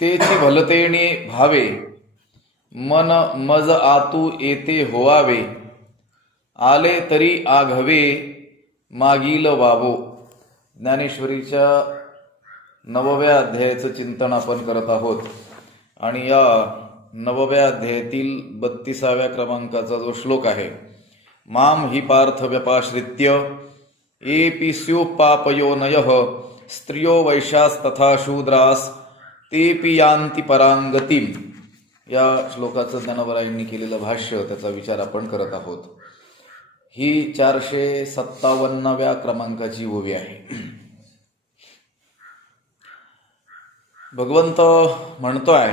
तेची भलतेणी भावे, मन मज आतू येते होवावे, आले तरी आघवे मागील वावो. ज्ञानेश्वरीच्या 9व्या अध्यायाचं चिंतन आपण करत आहोत आणि या 9व्या अध्यायातील 32व्या क्रमांकाचा जो श्लोक आहे, माम हि पार्थ व्यपाश्रित्य एपि स्युपापयोनयः स्त्रियो वैश्यास तथा शूद्रास तेपि यान्ति परांगतीम. या श्लोकाचं ज्ञानोबरायांनी केलेलं भाष्य, त्याचा विचार आपण करत आहोत. ही 457व्या क्रमांकाची ओवी आहे. भगवंत म्हणतोय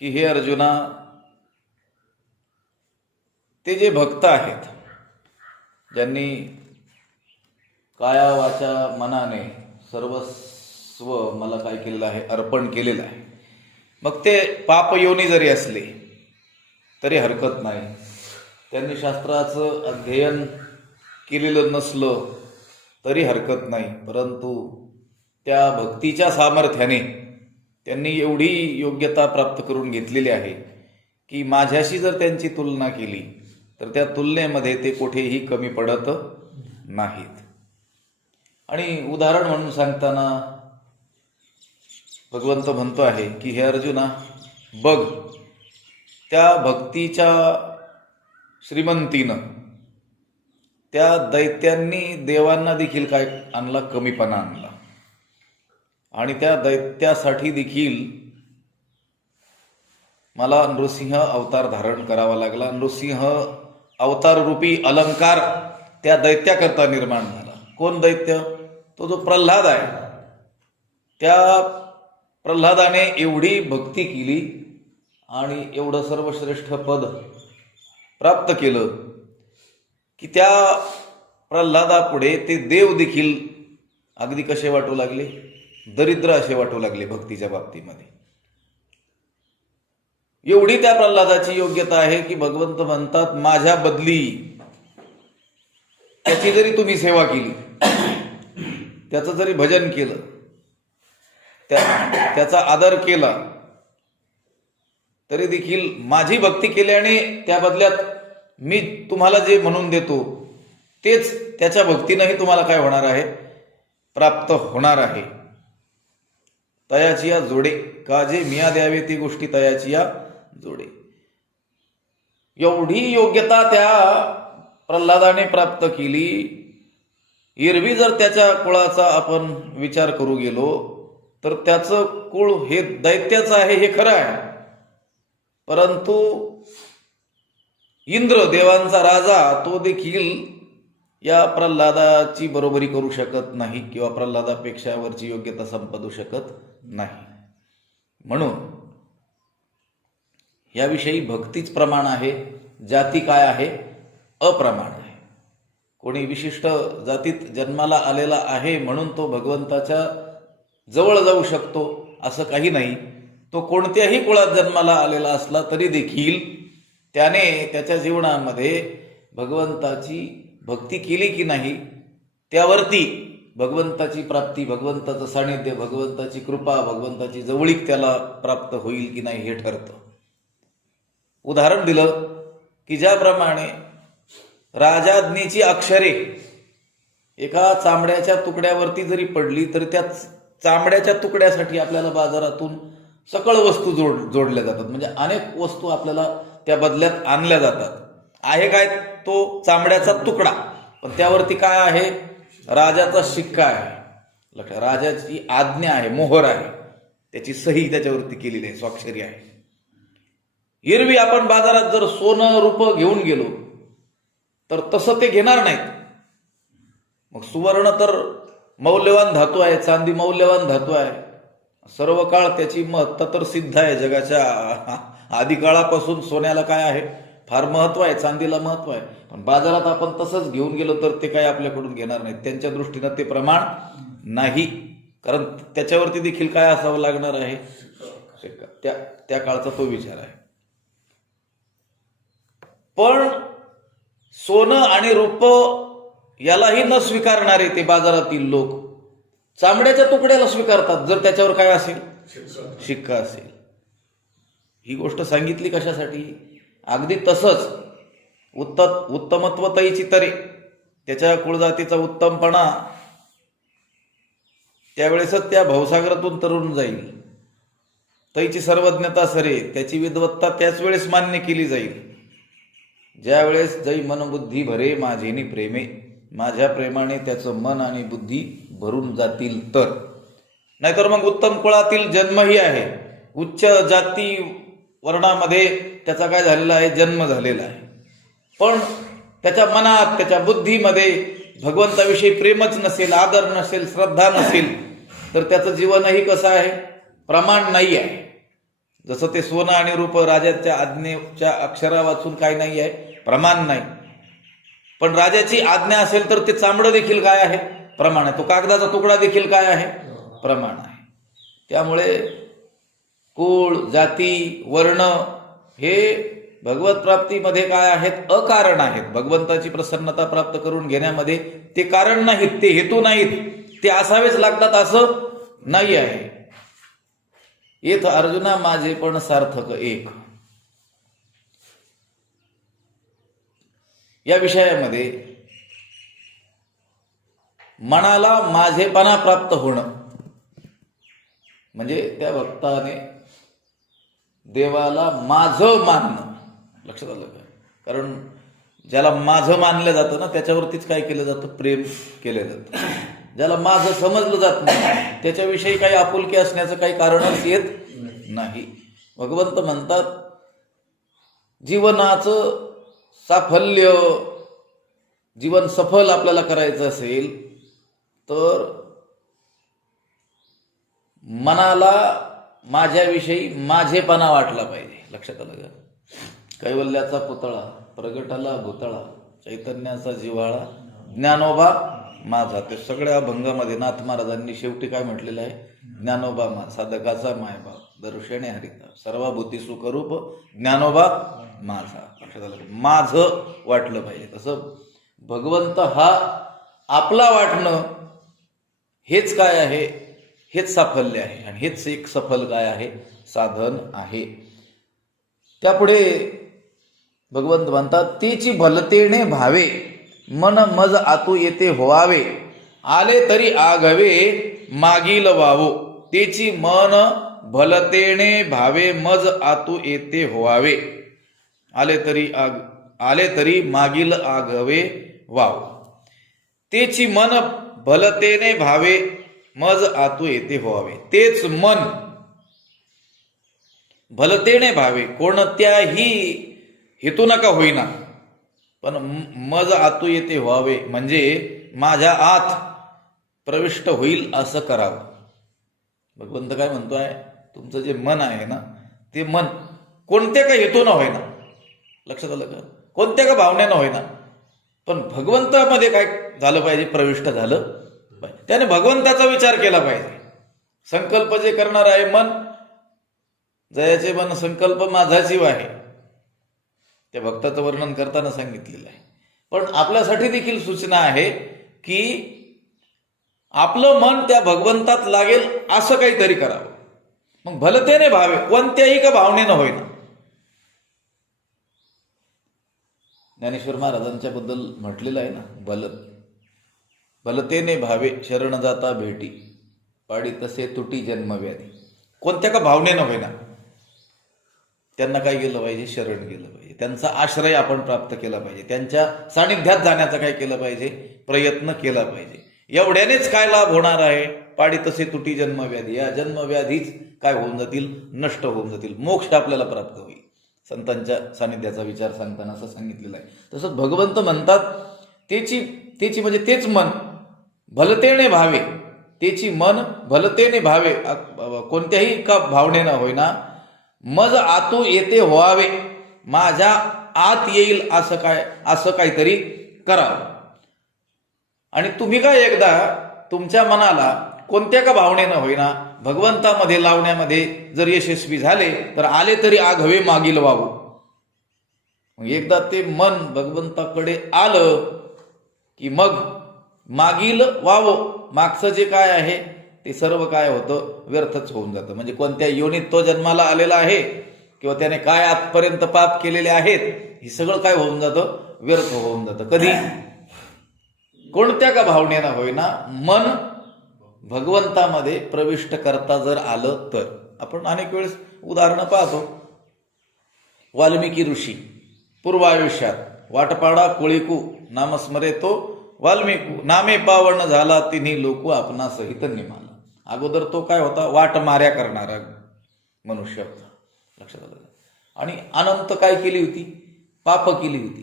की हे अर्जुना, ते जे भक्त आहेत, ज्यांनी काया वाचा मनाने सर्वस्व मला काय केलेलं आहे, अर्पण केलेलं आहे, मग ते पापयोनी जरी असले तरी हरकत नाही. त्यांनी शास्त्राचं अध्ययन केलेलं नसलं तरी हरकत नाही, परंतु त्या भक्तीच्या सामर्थ्याने त्यांनी एवढी योग्यता प्राप्त करून घेतलेली आहे की माझ्याशी जर त्यांची तुलना केली तर त्या तुलनेमध्ये ते कुठेही कमी पडत नाहीत. आणि उदाहरण म्हणून सांगताना भगवंत म्हणतो आहे की हे अर्जुना, बघ, त्या भक्तीच्या श्रीमंतीनं त्या दैत्यांनी देवांना देखील काय आणला, कमीपणा आणला. आणि त्या दैत्यासाठी देखील मला नृसिंह अवतार धारण करावा लागला. नृसिंह अवतार रूपी अलंकार त्या दैत्याकरता निर्माण झाला. कोण दैत्य? तो जो प्रल्हाद आहे. त्या प्रल्हादाने एवढी भक्ती केली आणि एवढं सर्वश्रेष्ठ पद प्राप्त केलं की त्या प्रल्हादापुढे ते देव देखील अगदी कसे वाटू लागले, दरिद्र असे वाटू लागले भक्तीच्या बाबतीमध्ये. एवढी त्या प्रल्हादाची योग्यता आहे की भगवंत म्हणतात, माझ्या बदली त्याची जरी तुम्ही सेवा केली, त्याचं जरी भजन केलं, त्याचा आदर केला, तरी देखील माझी भक्ती केल्याने त्या बदल्यात मी तुम्हाला जे म्हणून देतो तेच त्याच्या भक्तीनंही तुम्हाला काय होणार आहे, प्राप्त होणार आहे. तयाचिया जोडे, काजे मिया द्यावे ती गोष्टी तयाचिया जोडे. एवढी योग्यता त्या प्रल्हादाने प्राप्त केली. एरवी जर त्याच्या कुळाचा आपण विचार करू गेलो तर त्याचं कुळ हे दैत्याचं आहे, हे खरं आहे. परंतु इंद्र, देवांचा राजा, तो देखील या प्रल्हादाची बरोबरी करू शकत नाही किंवा प्रल्हादापेक्षा वरची योग्यता संपादू शकत नाही. म्हणून याविषयी भक्तीच प्रमाण आहे, जाती काय आहे, अप्रमाण आहे. कोणी विशिष्ट जातीत जन्माला आलेला आहे म्हणून तो भगवंताच्या जवळ जाऊ शकतो असं काही नाही. तो कोणत्याही कुळात जन्माला आलेला असला तरी देखील त्याने त्याच्या जीवनामध्ये भगवंताची भक्ती केली की नाही, त्यावरती भगवंताची प्राप्ती, भगवंताचं सानिध्य, भगवंताची कृपा, भगवंताची जवळीक त्याला प्राप्त होईल की नाही हे ठरतं. उदाहरण दिलं की ज्याप्रमाणे राजाज्ञेची अक्षरे एका चामड्याच्या तुकड्यावरती जरी पडली तरी त्या चामड्याच्या तुकड्यासाठी आपल्याला बाजारातून सकळ वस्तू जोडल्या जातात. म्हणजे अनेक वस्तू आपल्याला त्या बदल्यात आणल्या जातात. आहे काय? तो चामड्याचा तुकडा, पण त्यावरती काय आहे? राजाचा शिक्का आहे, राजाची आज्ञा आहे, मोहर आहे, त्याची सही त्याच्यावरती केलेली आहे, स्वाक्षरी आहे. एरवी आपण बाजारात जर सोनं रूप घेऊन गेलो तर तसं ते घेणार नाहीत. मग सुवर्ण तर मौल्यवान धातू आहे, चांदी मौल्यवान धातू आहे, सर्व काळ त्याची महत्ता तर सिद्ध आहे. जगाच्या आदिकाळापासून सोन्याला काय आहे, फार महत्व आहे, चांदीला महत्व आहे. पण बाजारात आपण तसंच घेऊन गेलो तर ते काय आपल्याकडून घेणार नाहीत. त्यांच्या दृष्टीनं ते प्रमाण नाही, कारण त्याच्यावरती देखील काय असावं लागणार आहे, त्या काळचा तो विचार आहे. पण सोनं आणि रूप यालाही न स्वीकारणारे ते बाजारातील लोक चामड्याच्या तुकड्याला स्वीकारतात जर त्याच्यावर काय असेल, शिक्का असेल. ही गोष्ट सांगितली कशासाठी? अगदी तसंच उत्तमत्व तैची तरे, त्याच्या कुळजातीचा उत्तमपणा त्यावेळेसच त्या भवसागरातून तरुण जाईल. तैची सर्वज्ञता सरे, त्याची विद्वत्ता त्याच वेळेस मान्य केली जाईल ज्यावेळेस जै मनबुद्धी भरे माझेनी प्रेमे, माझ्या प्रेमाने त्याचं मन आणि बुद्धी भरून जातील तर. नाहीतर मग उत्तम कुळातील जन्मही आहे, उच्च जाती वर्णामध्ये त्याचा काय झालेला आहे, जन्म झालेला आहे, पण त्याच्या मनात त्याच्या बुद्धीमध्ये भगवंताविषयी प्रेमच नसेल, आदर नसेल, श्रद्धा नसेल, तर त्याचं जीवनही कसं आहे, प्रमाण नाही आहे. जसं ते सोनं आणि रूप राजाच्या आज्ञेच्या अक्षरा वाचून काय नाही आहे, प्रमाण नाही. पण राजाची आज्ञा असेल तर ते चामडं देखील काय आहे, प्रमाण आहे. तो कागदाचा तुकडा देखील काय आहे, प्रमाण आहे. त्यामुळे कुळ, जाती, वर्ण हे भगवत प्राप्तीमध्ये काय आहेत, अकारण आहेत. भगवंताची प्रसन्नता प्राप्त करून घेण्यामध्ये ते कारण नाहीत, ते हेतू नाहीत, ते असावेच लागतात असं नाही आहे. येथ अर्जुना माझे पण सार्थक एक. या विषयामध्ये मनाला माझेपणा प्राप्त होणं म्हणजे त्या भक्ताने देवाला माझं मानणं. लक्षात आलं का? कारण ज्याला माझं मानलं जातं ना त्याच्यावरतीच काय केलं जातं, प्रेम केलं जातं. ज्याला माझं समजलं जात नाही त्याच्याविषयी काही आपुलकी असण्याचं काही कारणच येत नाही. भगवंत म्हणतात जीवनाचं साफल्य, जीवन सफल आपल्याला करायचं असेल तर मनाला माझ्याविषयी माझेपणा वाटला पाहिजे. लक्षात आलं का? कैवल्याचा पुतळा प्रगटाला भूतळा, चैतन्याचा जिव्हाळा ज्ञानोबा माझा. ते सगळ्या अभंगामध्ये नाथ महाराजांनी शेवटी काय म्हटलेलं आहे, ज्ञानोबा माझा, साधकाचा मायबाप, दर्शने हरिता, सर्वभूती सुखरूप ज्ञानोबा माझा. लक्षात आलं? माझं वाटलं पाहिजे. तसं भगवंत हा आपला वाटणं हेच काय आहे, हेच साफल्य आहे आणि हेच एक सफल काय आहे, साधन आहे. त्यापुढे भगवंत म्हणतात तेची भलतेने भावे, मन मज आतू येते व्हावे, आले तरी आघवे मागील वावो. तेची मन भलतेने भावे, मज आतू येते व्हावे, आले तरी मागील आघवे वाव. तेची मन भलतेने भावे, मज आतू येते व्हावे. तेच मन भलतेने भावे, कोणत्याही हेतू नका होईना, पण मज आतू येते व्हावे म्हणजे माझ्या आत प्रविष्ट होईल असं करावं. भगवंत काय म्हणतोय, तुमचं जे मन आहे ना ते मन कोणत्या का हेतू न होईना, लक्षात आलं का, कोणत्या का भावनेनं होईना, पण भगवंतामध्ये काय झालं पाहिजे, प्रविष्ट झालं पाहिजे. त्याने भगवंताचा विचार केला पाहिजे. संकल्प जे करणार आहे मन, जयाचे मन संकल्प माझा जीव आहे, त्या भक्ताचं वर्णन करताना सांगितलेलं आहे. पण आपल्यासाठी देखील सूचना आहे की आपलं मन त्या भगवंतात लागेल असं काहीतरी करावं. मग भलतेने भावे, कोणत्याही का भावनेनं होईना. ज्ञानेश्वर महाराजांच्या बद्दल म्हटलेलं आहे ना, भलतेने भावे शरण जाता भेटी, पाडी तसे तुटी जन्मव्याधी. कोणत्या का भावनेनं होईना त्यांना काय केलं पाहिजे, शरण गेलं पाहिजे. त्यांचा आश्रय आपण प्राप्त केला पाहिजे. त्यांच्या सानिध्यात जाण्याचा काय केलं पाहिजे, प्रयत्न केला पाहिजे. एवढ्यानेच काय लाभ होणार आहे, पाडी तसे तुटी जन्मव्याधी. या जन्मव्याधीच काय होऊन जातील, नष्ट होऊन जातील, मोक्ष आपल्याला प्राप्त होईल. संतांच्या सानिध्याचा विचार सांगताना असं सांगितलेलं आहे. तसंच भगवंत म्हणतात तेची म्हणजे तेच मन भलतेने भावे, तेची मन भलतेने भावे, कोणत्याही का भावनेनं होईना, मज आतू येते व्हावे, माझ्या आत येईल असं काहीतरी करावं. आणि तुम्ही काय एकदा तुमच्या मनाला कोणत्या का भावनेनं होईना भगवंतामध्ये लावण्यामध्ये जर यशस्वी झाले तर आले तरी आघवे मागील वावू. एकदा ते मन भगवंताकडे आलं की मग मागील वावो, मागचं जे काय आहे ते सर्व काय होतं, व्यर्थच होऊन जातं. म्हणजे कोणत्या योनीत तो जन्माला आलेला आहे किंवा त्याने काय आजपर्यंत पाप केलेले आहेत, हे सगळं काय होऊन जातं, व्यर्थ होऊन जातं. कधी, कोणत्या का भावनेनं होईना मन भगवंतामध्ये प्रविष्ट करता जर आलं तर. आपण अनेक वेळेस उदाहरणं पाहतो. वाल्मिकी ऋषी पूर्वायुष्यात वाटपाडा कोळीकू नामस्मरे तो वाल्मिकू, नामे पावन झाला तिन्ही लोकू आपणा सहित निमाला. अगोदर तो काय होता, वाट माऱ्या करणारा मनुष्य होता. लक्षात आलं. आणि अनंत काय केली होती, पाप केली होती.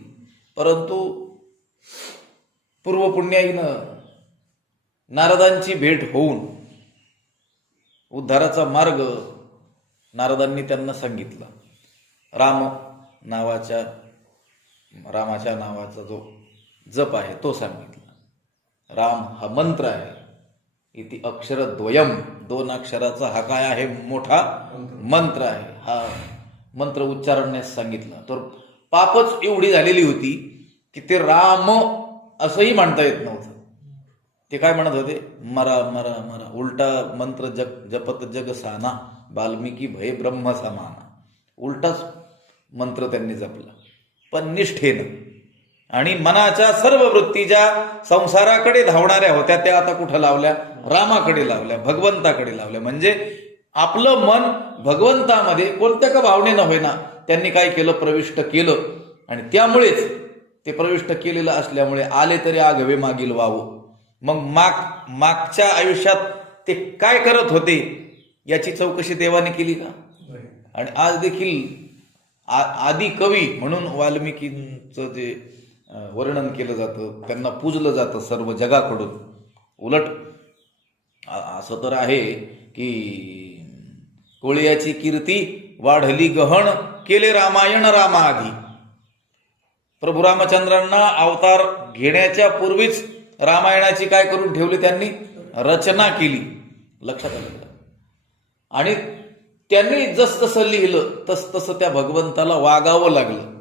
परंतु पूर्वपुण्याईनं नारदांची भेट होऊन उद्धाराचा मार्ग नारदांनी त्यांना सांगितला. रामाच्या नावाचा जो जप आहे तो सांगितला. राम हा मंत्र आहे. इति अक्षरद्वयम, 2 अक्षराचा हा काय आहे, मोठा मंत्र आहे. हा मंत्र उच्चारण्यास सांगितला. तर पापच एवढी झालेली होती की ते राम असंही म्हणता येत नव्हतं. ते काय म्हणत होते, मरा मरा मरा, उलटा मंत्र जपत जग साना, वाल्मिकी भय ब्रह्म समाना. उलटाच मंत्र त्यांनी जपला, पण निष्ठेनं. आणि मनाच्या सर्व वृत्ती ज्या संसाराकडे धावणाऱ्या होत्या त्या आता कुठं लावल्या, रामाकडे लावल्या, भगवंताकडे लावल्या. म्हणजे आपलं मन भगवंतामध्ये कोणत्या का भावनेनं होईना त्यांनी काय केलं, प्रविष्ट केलं. आणि त्यामुळेच ते प्रविष्ट केलेलं असल्यामुळे आले तरी आघवे मागील वावो. मग मागच्या आयुष्यात ते काय करत होते याची चौकशी देवाने केली का? आणि आज देखील आदी कवी म्हणून वाल्मिकींचं जे वर्णन केलं जातं, त्यांना पूजलं जातं सर्व जगाकडून. उलट असं तर आहे की कोळ्याची कीर्ती वाढली गहन, केले रामायण रामाआधी. प्रभू रामचंद्रांना अवतार घेण्याच्या पूर्वीच रामायणाची काय करून ठेवली, त्यांनी रचना केली. लक्षात आलं. आणि त्यांनी जसं लिहिलं तसं त्या भगवंताला वागावं लागलं.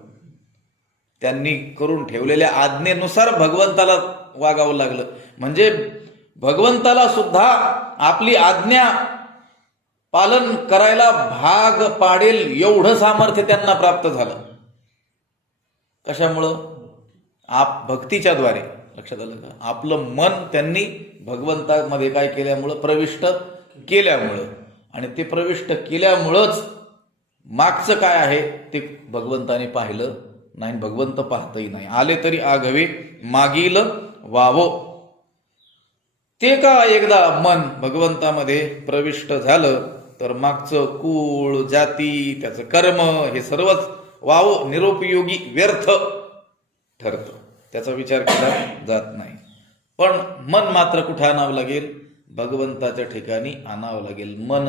त्यांनी करून ठेवलेल्या आज्ञेनुसार भगवंताला वागावं लागलं. म्हणजे भगवंताला सुद्धा आपली आज्ञा पालन करायला भाग पाडेल एवढं सामर्थ्य त्यांना प्राप्त झालं. कशामुळं? भक्तीच्या द्वारे. लक्षात आलं का? आपलं मन त्यांनी भगवंतामध्ये काय केल्यामुळं, प्रविष्ट केल्यामुळं. आणि ते प्रविष्ट केल्यामुळंच मागचं काय आहे ते भगवंताने पाहिलं नाही, भगवंत पाहतही नाही. आले तरी आघवे मागील वावो. ते का एकदा मन भगवंतामध्ये प्रविष्ट झालं तर मागचं कुळ, जाती, त्याचं कर्म हे सर्वच वावो, निरुपयोगी, व्यर्थ ठरतं. त्याचा विचार केला जात नाही. पण मन मात्र कुठे आणावं लागेल, भगवंताच्या ठिकाणी आणावं लागेल. मन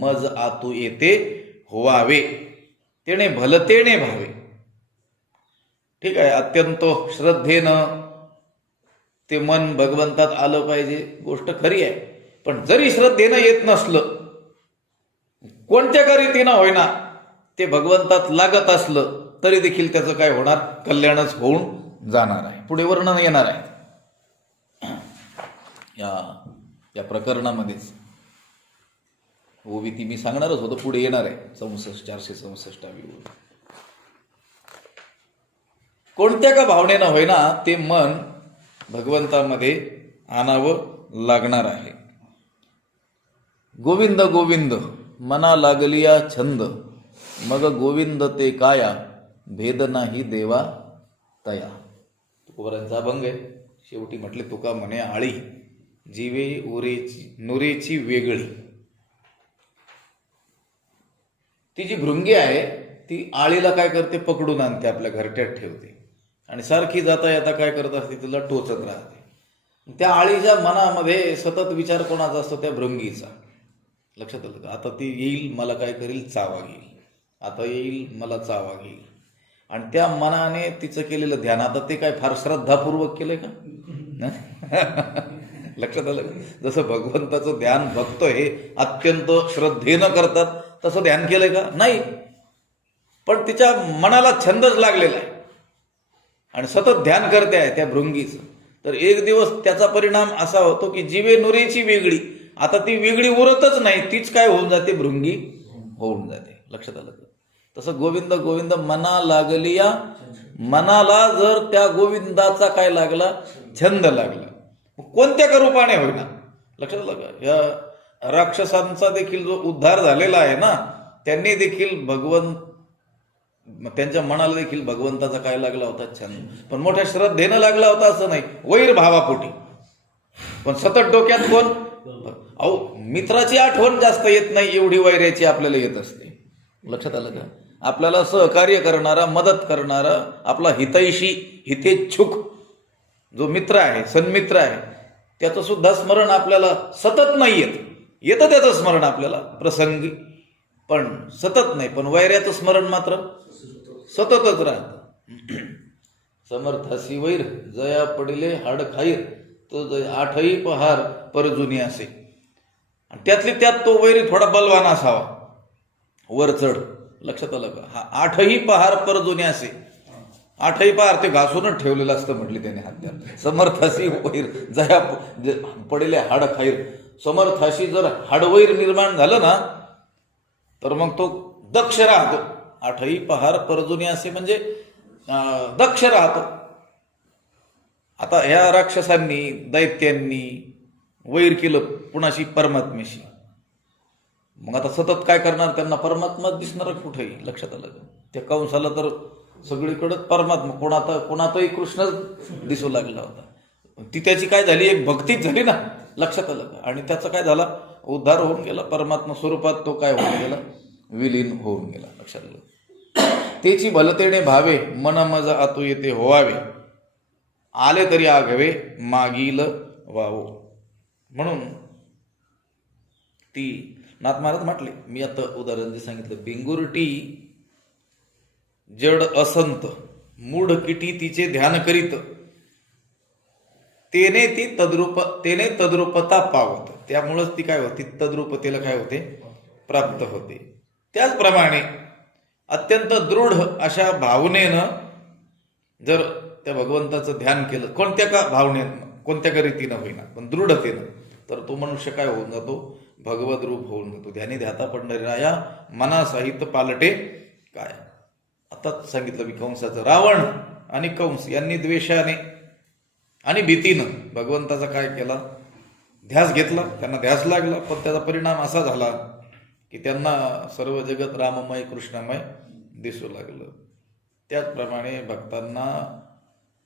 मज आतू येते होवावे, तेने भलतेने भावे. ठीक आहे, अत्यंत श्रद्धेनं ते मन भगवंतात आलं पाहिजे, गोष्ट खरी आहे. पण जरी श्रद्धेनं येत नसलं, कोणत्या रीतीनं होईना ते भगवंतात लागत असलं तरी देखील त्याचं काय होणार, कल्याणच होऊन जाणार आहे. पुढे वर्णन येणार आहे या प्रकरणामध्येच. ओवी ती मी सांगणारच होतो, पुढे येणार आहे 464. कोणत्या का भावनेनं होईना ते मन भगवंतामध्ये आणावं लागणार आहे. गोविंद गोविंद मना लागलिया छंद, मग गोविंद ते काया, भेद नाही देवा तया. तुकोबारांचा अभंग आहे. शेवटी म्हटले तुका म्हणे आळी, जीवे नुरेची वेगळी. ती जी भृंगी आहे ती आळीला काय करते, पकडून आणते, आपल्या घरट्यात ठेवते आणि सारखी जाता येता काय करत असते, तिला टोचत राहते. त्या आळीच्या मनामध्ये सतत विचार कोणाचा असतो, त्या भृंगीचा. लक्षात आलं का? आता ती येईल, मला काय करील, चावा घेईल. आता येईल, मला चावा घेईल. आणि त्या मनाने तिचं केलेलं ध्यान, आता ते काय फार श्रद्धापूर्वक केलंय का? लक्षात आलं? जसं भगवंताचं ध्यान भक्त हे अत्यंत श्रद्धेनं करतात तसं ध्यान केलंय का? नाही. पण तिच्या मनाला छंदच लागलेला आहे आणि सतत ध्यान करते आहे त्या भृंगीचं. तर एक दिवस त्याचा परिणाम असा होतो की जीवे नुरेची वेगळी, आता ती वेगळी उरतच नाही, तीच काय होऊन जाते, भृंगी होऊन जाते. लक्षात आलं का? तसं गोविंद गोविंद मना लागली या, मनाला जर त्या गोविंदाचा काय लागला, छंद लागला, कोणत्या का रूपाने होईना. लक्षात आलं का? या राक्षसांचा देखील जो उद्धार झालेला आहे ना, त्यांनी देखील त्यांच्या मनाला देखील भगवंताचा काय लागला होता, छंद. पण मोठ्या श्रद्धेनं लागला होता असं नाही, वैर भावापोटी. पण सतत डोक्यात कोण, अहो मित्राची आठवण जास्त येत नाही, एवढी वैर्याची आपल्याला येत असते. लक्षात आलं का? आपल्याला सहकार्य करणारा, मदत करणारा, आपला हितैषी, हितेच्छुक जो मित्र आहे, सन्मित्र आहे, त्याचं सुद्धा स्मरण आपल्याला सतत नाही येतं त्याचं स्मरण आपल्याला प्रसंगी, पण सतत नाही. पण वैर्याचं स्मरण मात्र सततच राहतं. समर्थासी वैर जया पडिले हाड खाईर, तो 8ही पहार परजुनी असे. आणि त्यातली त्यात तो वैरी थोडा बलवान असावा, वर चढ. लक्षात आलं का? हा 8ही पहार परजुनी असे. 8ही पहार ते घासूनच ठेवलेलं असतं म्हटली त्याने हात्यात. समर्थाशी वैर जया पडिले हाड खाईर, समर्थाशी जर हाडवैर निर्माण झालं ना, तर मग तो दक्ष राहतो. 8ही पहार परजुनी असे म्हणजे दक्ष राहतो. आता ह्या राक्षसांनी, दैत्यांनी वैर केलं कुणाशी, परमात्म्याशी. मग आता सतत काय करणार, त्यांना परमात्मा दिसणार कुठेही. लक्षात आलं का? त्या कंसाला तर सगळीकडे परमात्मा, कोणातही कृष्ण दिसू लागला होता. ती त्याची काय झाली, एक भक्तीच झाली ना. लक्षात आलं का? आणि त्याचा काय झाला, उद्धार होऊन गेला. परमात्मा स्वरूपात तो काय होऊन गेला, विलीन होऊन गेला. लक्षात आलं? त्याची भलतेने भावे, मन मज आतू येते होवावे, आले तरी आघवे मागील वावो. म्हणून ती नाथ महाराज म्हटले, मी आता उदाहरण जे सांगितलं, बिंगुरटी जड असंत, मूढ किटी तिचे ध्यान करीत, तेने तद्रूपता पावत. त्यामुळंच ती काय होती, तद्रूपतेला काय होते, प्राप्त होते. त्याचप्रमाणे अत्यंत दृढ अशा भावनेनं जर त्या भगवंताचं ध्यान केलं, कोणत्या का भावनेनं, कोणत्या का रीतीनं होईना, पण दृढतेनं, तर तो मनुष्य काय होऊन जातो, भगवत रूप होऊन जातो. ध्यानी ध्याता पंढरीराया, मनासहित पालटे काय. आताच सांगितलं मी कंसाचं. रावण आणि कंस यांनी द्वेषाने आणि भीतीनं भगवंताचा काय केला, ध्यास घेतला. त्यांना ध्यास लागला, पण त्याचा परिणाम असा झाला की त्यांना सर्व जगत राममय, कृष्णमय दिसू लागलं. त्याचप्रमाणे भक्तांना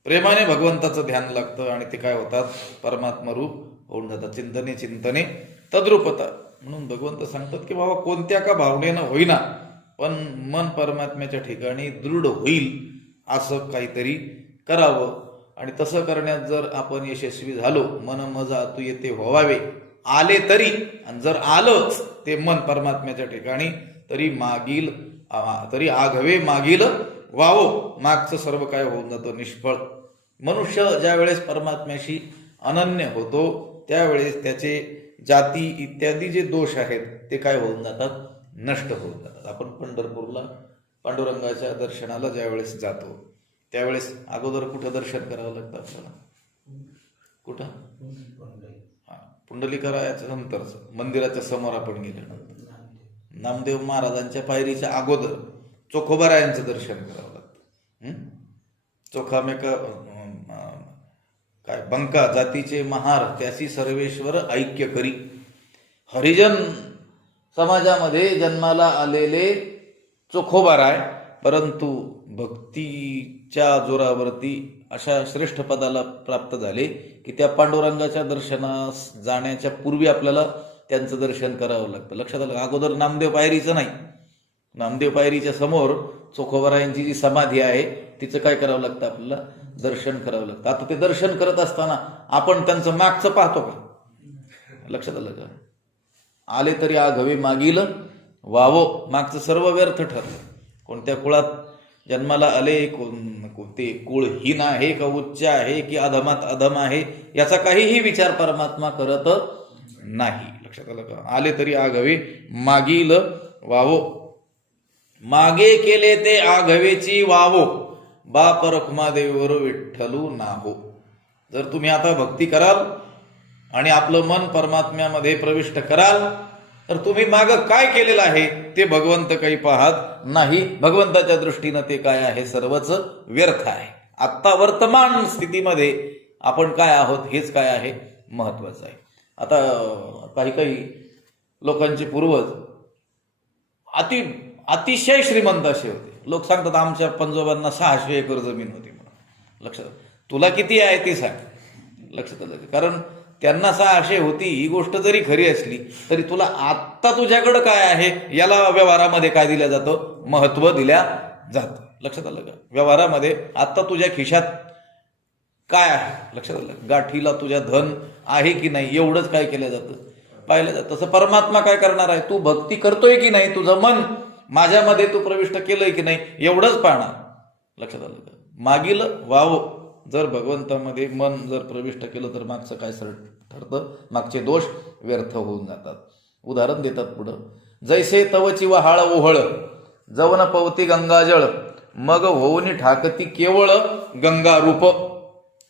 प्रेमाने भगवंताचं ध्यान लागतं आणि ते काय होतात, परमात्मा रूप होऊन जातात. चिंतने तद्रूपता. म्हणून भगवंत सांगतात की बाबा कोणत्या का भावनेनं होईना, पण मन परमात्म्याच्या ठिकाणी दृढ होईल असं काहीतरी करावं. आणि तसं करण्यात जर आपण यशस्वी झालो, मन मज आतू येते व्हावे, आले तरी, आणि जर आलंच ते मन परमात्म्याच्या ठिकाणी, तरी आघवे मागील वावो, मागचं सर्व काय होऊन जातं, निष्फळ. मनुष्य ज्या वेळेस परमात्म्याशी अनन्य होतो, त्यावेळेस त्याचे जाती इत्यादी जे दोष आहेत ते काय होऊन जातात, नष्ट होऊन जातात. आपण पंढरपूरला पांडुरंगाच्या दर्शनाला ज्या वेळेस जातो, त्यावेळेस अगोदर कुठं दर्शन करावं लागतं आपल्याला, कुठं, पुंडलिकारायाच्या नंतरच मंदिराच्या समोर आपण गेल्यानंतर नामदेव महाराजांच्या पायरीच्या अगोदर चोखोबारायांचं दर्शन करावं लागतं. चोखामेका काय बंका जातीचे महार, त्याशी सर्वेश्वर ऐक्य करी. हरिजन समाजामध्ये जन्माला आलेले चोखोबाराय, परंतु भक्तीच्या जोरावरती अशा श्रेष्ठ पदाला प्राप्त झाले की त्या पांडुरंगाच्या दर्शनास जाण्याच्या पूर्वी आपल्याला त्यांचं दर्शन करावं लागतं. लक्षात आलं? अगोदर नामदेव पायरीचं नाही, नामदेव पायरीच्या समोर चोखोबारायांची जी समाधी आहे तिचं काय करावं लागतं, आपल्याला दर्शन करावं लागतं. आता ते दर्शन करत असताना आपण त्यांचं मागचं पाहतो का? लक्षात आलं का? आले तरी आघवे मागील वावो, मागचं सर्व व्यर्थ ठरलं. कोणत्या कुळात जन्माला आले, कोणते कुळ हीन आहे का उच्च आहे की अधमात अधम आहे, याचा काहीही विचार परमात्मा करत नाही. लक्षात आलं का? आले तरी आघवे मागील वावो, मागे केले ते आघवेची वावो, बाप रखुमादेवीवर विठ्ठलू नाहो. जर तुम्ही आता भक्ती कराल आणि आपलं मन परमात्म्यामध्ये प्रविष्ट कराल तर तुम्ही मागं काय केलेलं आहे ते भगवंत काही पाहत नाही. भगवंताच्या दृष्टीनं ते काय आहे सर्वच व्यर्थ आहे. आत्ता वर्तमान स्थितीमध्ये आपण काय आहोत हेच काय आहे महत्वाचं आहे. आता काही काही लोकांचे पूर्वज अतिशय श्रीमंत असे होते. लोक सांगतात आमच्या पंजोबांना 600 एकर जमीन होती म्हणून. लक्षात तुला किती आहे ते सांग. लक्षात आलं. कारण त्यांना 600 होती ही गोष्ट जरी खरी असली तरी तुला आत्ता तुझ्याकडं काय आहे याला व्यवहारामध्ये काय दिलं जातं, महत्व दिल्या जातं. लक्षात आलं का? व्यवहारामध्ये आत्ता तुझ्या खिशात काय आहे लक्षात आलं. गाठीला तुझ्या धन आहे की नाही एवढंच काय केलं जातं, पाहिलं जातं. तसं परमात्मा काय करणार आहे, तू भक्ती करतोय की नाही, तुझं मन माझ्यामध्ये तू प्रविष्ट केलंय की नाही एवढंच पाहणार. लक्षात आलं का? मागील वाव जर भगवंतामध्ये मन जर प्रविष्ट केलं तर मागचं काय सरळ ठरतं, मागचे दोष व्यर्थ होऊन जातात. उदाहरण देतात पुढं, जैसे तवची वहाळ ओहळ जवन पवती गंगाजळ मग होऊन ठाकती केवळ गंगा रूप.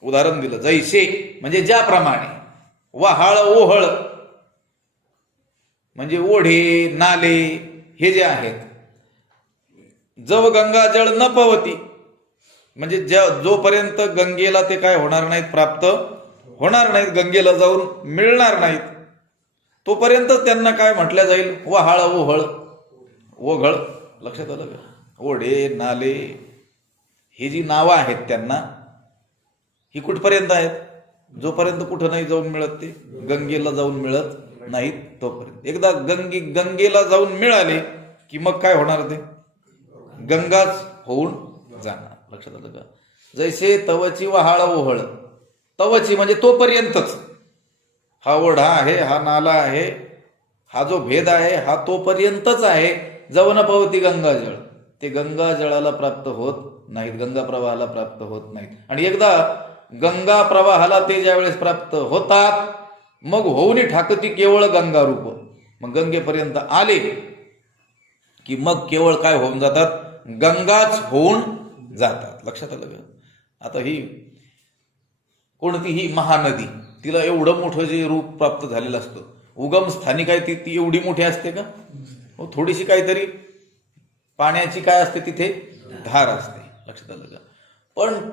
उदाहरण दिलं जैसे म्हणजे ज्याप्रमाणे, वहाळ ओहळ म्हणजे ओढे नाले हे जे आहेत, जव गंगाजळ न पवती म्हणजे जोपर्यंत गंगेला ते काय होणार नाहीत, प्राप्त होणार नाहीत, गंगेला जाऊन मिळणार नाहीत, तोपर्यंत त्यांना काय म्हटलं जाईल, वहाळ ओहळ ओघळ. लक्षात आलं का? ओढे नाले ही जी नावं आहेत त्यांना ही कुठपर्यंत आहेत, जोपर्यंत कुठं नाही जाऊन मिळत, ते गंगेला जाऊन मिळत नाहीत तोपर्यंत. एकदा गंगेला जाऊन मिळाले की मग काय होणार, ते गंगाच होऊन जाणार. लक्षात आलं का? जैसे तवची वहाळ ओहळ, तवची म्हणजे तोपर्यंतच, हा ओढा आहे, हा नाला आहे, हा जो भेद आहे हा तोपर्यंतच आहे. जवन पवती गंगाजळ, ते गंगाजळाला प्राप्त होत नाहीत, गंगा प्रवाहाला प्राप्त होत नाहीत. आणि एकदा गंगा प्रवाहाला ते ज्यावेळेस प्राप्त होतात मग होऊन ठाकती केवळ गंगा रूप. मग गंगेपर्यंत आले की मग केवळ काय होऊन जातात, गंगाच होऊन जातात. लक्षात आलं का? आता ही कोणतीही महानदी, तिला एवढं मोठं जे रूप प्राप्त झालेलं असतं, उगम स्थानी काय ती एवढी मोठी असते का? हो, थोडीशी काहीतरी पाण्याची काय असते तिथे धार असते. लक्षात आलं का? पण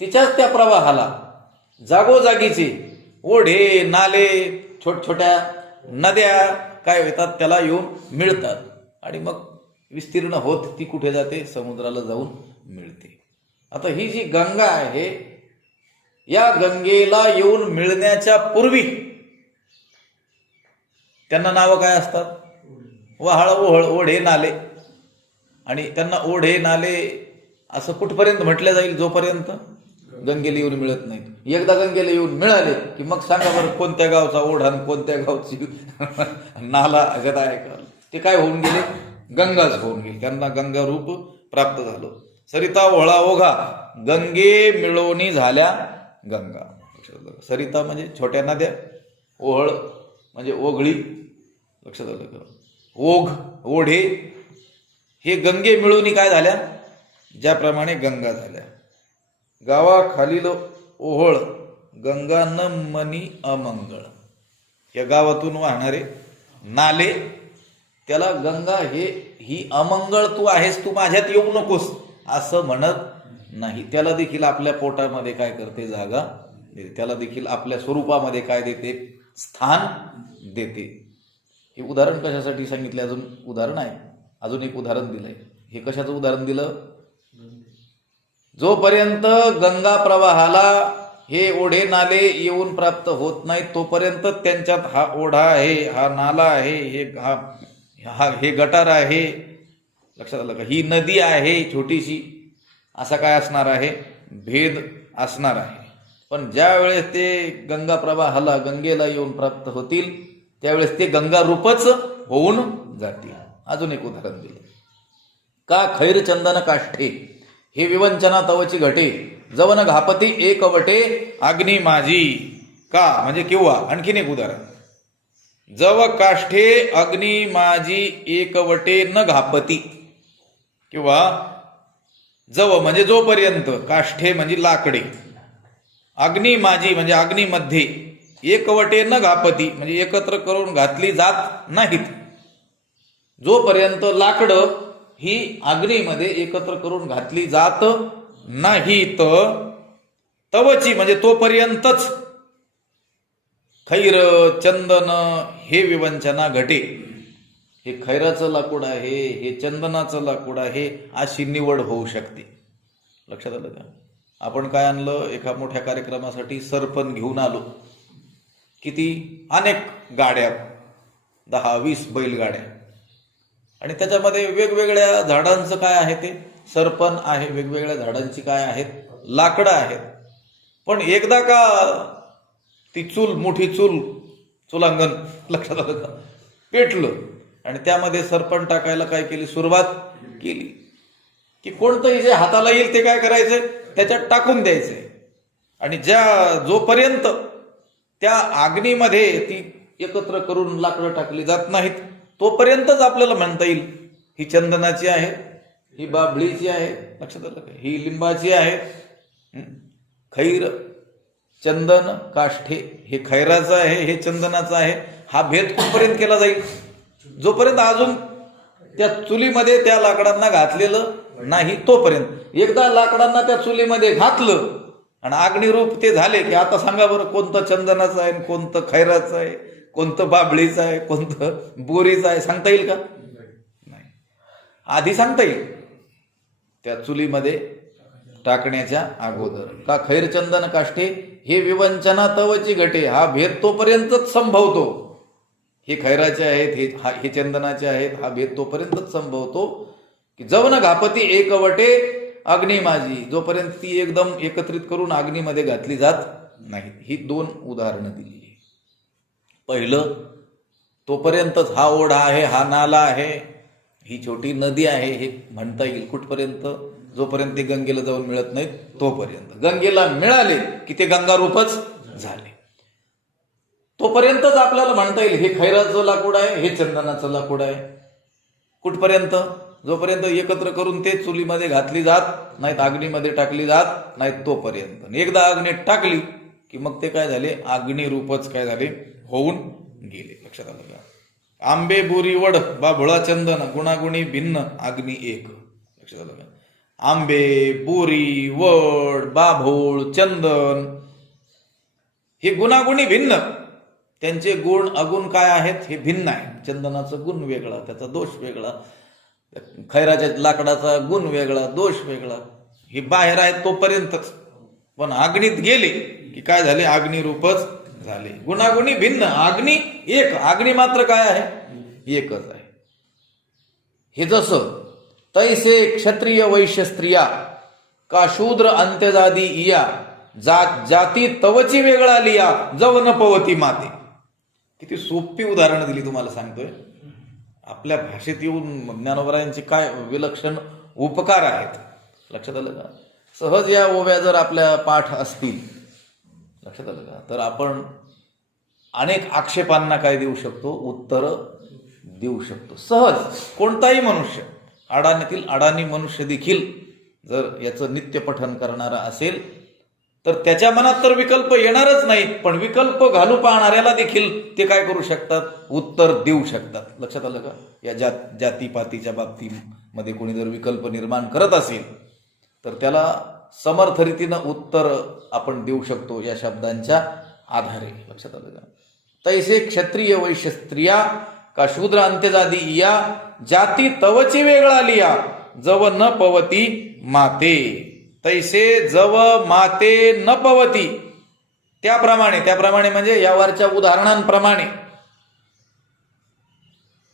तिच्याच त्या प्रवाहाला जागोजागीचे ओढे नाले छोट्या नद्या काय होतात, त्याला येऊन मिळतात आणि मग विस्तीर्ण होत ती कुठे जाते, समुद्राला जाऊन मिळते. आता ही जी गंगा आहे या गंगेला येऊन मिळण्याच्या पूर्वी त्यांना नावं काय असतात, वहाळ ओहळ ओढे नाले. आणि त्यांना ओढे नाले असं कुठपर्यंत म्हटलं जाईल, जोपर्यंत गंगेला येऊन मिळत नाहीत. एकदा गंगेला येऊन मिळाले की मग सांगा बरं कोणत्या गावचा ओढा आणि कोणत्या गावची नाला गदा आहे का, ते काय होऊन गेले, गंगाच होऊन गेली. त्यांना गंगा रूप प्राप्त झालं. सरिता ओहळा ओघा गंगे मिळवणी झाल्या गंगा. सरिता म्हणजे छोट्या नद्या, ओहळ म्हणजे ओघळी. लक्षात आलं का? ओघ ओढे हे गंगे मिळवणी काय झाल्या, ज्याप्रमाणे गंगा झाल्या. गावाखालील ओहळ गंगा न मनी अमंगळ, या गावातून वाहणारे नाले त्याला गंगा ही अमंगळ तू आहेस, तू माझ्यात येऊ नकोस असं म्हणत नाही. त्याला देखील आपल्या पोटामध्ये काय करते, जागा देते. त्याला देखील आपल्या स्वरूपामध्ये काय देते, स्थान देते. हे उदाहरण कशासाठी सांगितले, अजून उदाहरण आहे, अजून एक उदाहरण दिलंय. हे कशाचं उदाहरण दिलं, जोपर्यंत गंगा प्रवाहाला हे ओढे नाले येऊन प्राप्त होत नाहीत तोपर्यंत त्यांच्यात हा ओढा आहे, हा नाला आहे, हे गटार आहे. लक्षात आलं का? ही नदी आहे छोटीशी, असा काय असणार आहे, भेद असणार आहे. पण ज्या वेळेस ते गंगा प्रवाहाला गंगेला येऊन प्राप्त होतील त्यावेळेस ते गंगा रूपच होऊन जातील. अजून एक उदाहरण दिले, का खैर चंदन काष्ठे हे विवंचना तवची घटे जवन घापती एक वटे अग्नी माझी. का म्हणजे किंवा आणखीन एक उदाहरण, जव काष्ठे अग्नी माझी एक वटे न घापती, किंवा जव म्हणजे जोपर्यंत, काष्ठे म्हणजे लाकडे अग्नी माझी म्हणजे अग्नीमध्ये एकवटे न घापती म्हणजे एकत्र करून घातली जात नाहीत. जोपर्यंत लाकडं ही अग्नीमध्ये एकत्र करून घातली जात नाहीत तवची म्हणजे तोपर्यंतच खैर चंदन हे विवंचना घटे. हे खैराचं लाकूड आहे, हे चंदनाचं लाकूड आहे, अशी निवड होऊ शकते. लक्षात आलं का? आपण काय आणलं, एका मोठ्या कार्यक्रमासाठी सरपण घेऊन आलो. किती अनेक गाड्या, 10-20 बैलगाड्या, आणि त्याच्यामध्ये वेगवेगळ्या झाडांचं काय आहे, ते सरपण आहे, वेगवेगळ्या झाडांची काय आहेत, लाकडं आहेत. पण एकदा का ती चूल, मोठी चुलांगण, लक्षात आलं का, पेटलं आणि त्यामध्ये सरपण टाकायला काय केली, सुरुवात केली की कोणतंही जे हाताला येईल ते काय करायचंय, त्याच्यात टाकून द्यायचंय. आणि जोपर्यंत त्या अग्नीमध्ये ती एकत्र करून लाकडं टाकली जात नाहीत तोपर्यंतच आपल्याला म्हणता येईल ही चंदनाची आहे, ही बाभळीची आहे, लक्षात आलं का, ही लिंबाची आहे. खैर चंदन काष्ठे, हे खैराचं आहे, हे चंदनाचं आहे. हा भेद कुठपर्यंत केला जाईल, जोपर्यंत अजून त्या चुलीमध्ये त्या लाकडांना घातलेलं नाही तोपर्यंत. एकदा लाकडांना त्या चुलीमध्ये घातलं आणि अग्निरूप ते झाले की आता सांगा बरं, कोणतं चंदनाचं आहे, कोणतं खैराचं आहे, कोणतं बाभळीचं आहे, कोणतं बोरीचं आहे, सांगता येईल का? नाही. आधी सांगता येईल त्या चुलीमध्ये टाकण्याच्या अगोदर. का खैर चंदन काष्ठे हे विवंचना तवची घटे, हा भेद तोपर्यंतच संभवतो. हे खैराचे आहेत, हे चंदनाचे आहेत, हा भेद तोपर्यंतच संभवतो की जवन घापती एकवटे अग्नी माझी, जोपर्यंत ती एकदम एकत्रित करून अग्नीमध्ये घातली जात नाही. ही 2 उदाहरणं दिली. पहिलं, तोपर्यंतच हा ओढा आहे, हा नाला आहे, ही छोटी नदी आहे, हे म्हणता येईल कुठपर्यंत, जोपर्यंत ते गंगेला जाऊन मिळत नाहीत तोपर्यंत. गंगेला मिळाले की ते गंगारूपच झाले, तोपर्यंतच आपल्याला म्हणता येईल हे खैराचं लाकूड आहे, हे चंदनाचं लाकूड आहे. कुठपर्यंत, जोपर्यंत एकत्र करून ते चुलीमध्ये घातली जात नाहीत, अग्नीमध्ये टाकली जात नाहीत तोपर्यंत. एकदा अग्नीत टाकली की मग ते काय झाले, अग्निरूपच काय झाले, होऊन गेले. लक्षात आलं का? आंबे बोरी वड बाभुळा चंदन गुणागुणी भिन्न अग्नी एक. लक्षात आलं का? आंबे, बोरी, वड, बाभूळ, चंदन हे गुणागुणी भिन्न, त्यांचे गुण अगुण काय आहेत हे भिन्न आहे. चंदनाचा गुण वेगळा, त्याचा दोष वेगळा, खैराच्या लाकडाचा गुण वेगळा, दोष वेगळा. हे बाहेर आहेत तोपर्यंतच, पण अग्नीत गेले की काय झाले, अग्निरूपच झाले. गुणागुणी भिन्न, अग्नी एक, अग्नी मात्र काय आहे, एकच आहे. हे जसं तैसे क्षत्रिय वैश्य स्त्रिया का शूद्र अंत्यजादी इया जाती तवची वेगळा लिया जव न पवती माते. किती सोपी उदाहरणं दिली तुम्हाला सांगतोय. आपल्या भाषेत येऊन ज्ञानोबरायांचे काय विलक्षण उपकार आहेत. लक्षात आलं का? सहज या ओव्या जर आपल्या पाठ असतील, लक्षात आलं का, तर आपण अनेक आक्षेपांना काय देऊ शकतो, उत्तर देऊ शकतो. सहज कोणताही मनुष्य, अडाणीतील अडाणी मनुष्य देखील जर याचं नित्य पठन करणारा असेल तर त्याच्या मनात तर विकल्प येणारच नाही, पण विकल्प घालू पाहणाऱ्याला देखील ते काय करू शकतात, उत्तर देऊ शकतात. लक्षात आलं का? या जातीपातीच्या बाबतीमध्ये कोणी जर विकल्प निर्माण करत असेल तर त्याला समर्थ रीतीनं उत्तर आपण देऊ शकतो या शब्दांच्या आधारे. लक्षात आलं का? तैसे क्षत्रिय वैश्य स्त्रिया का शूद्र अंत्यजादी या जाती तवची वेगळा लिया जव न पवती माते. तैसे जव माते न पवती, त्याप्रमाणे म्हणजे यावरच्या उदाहरणांप्रमाणे.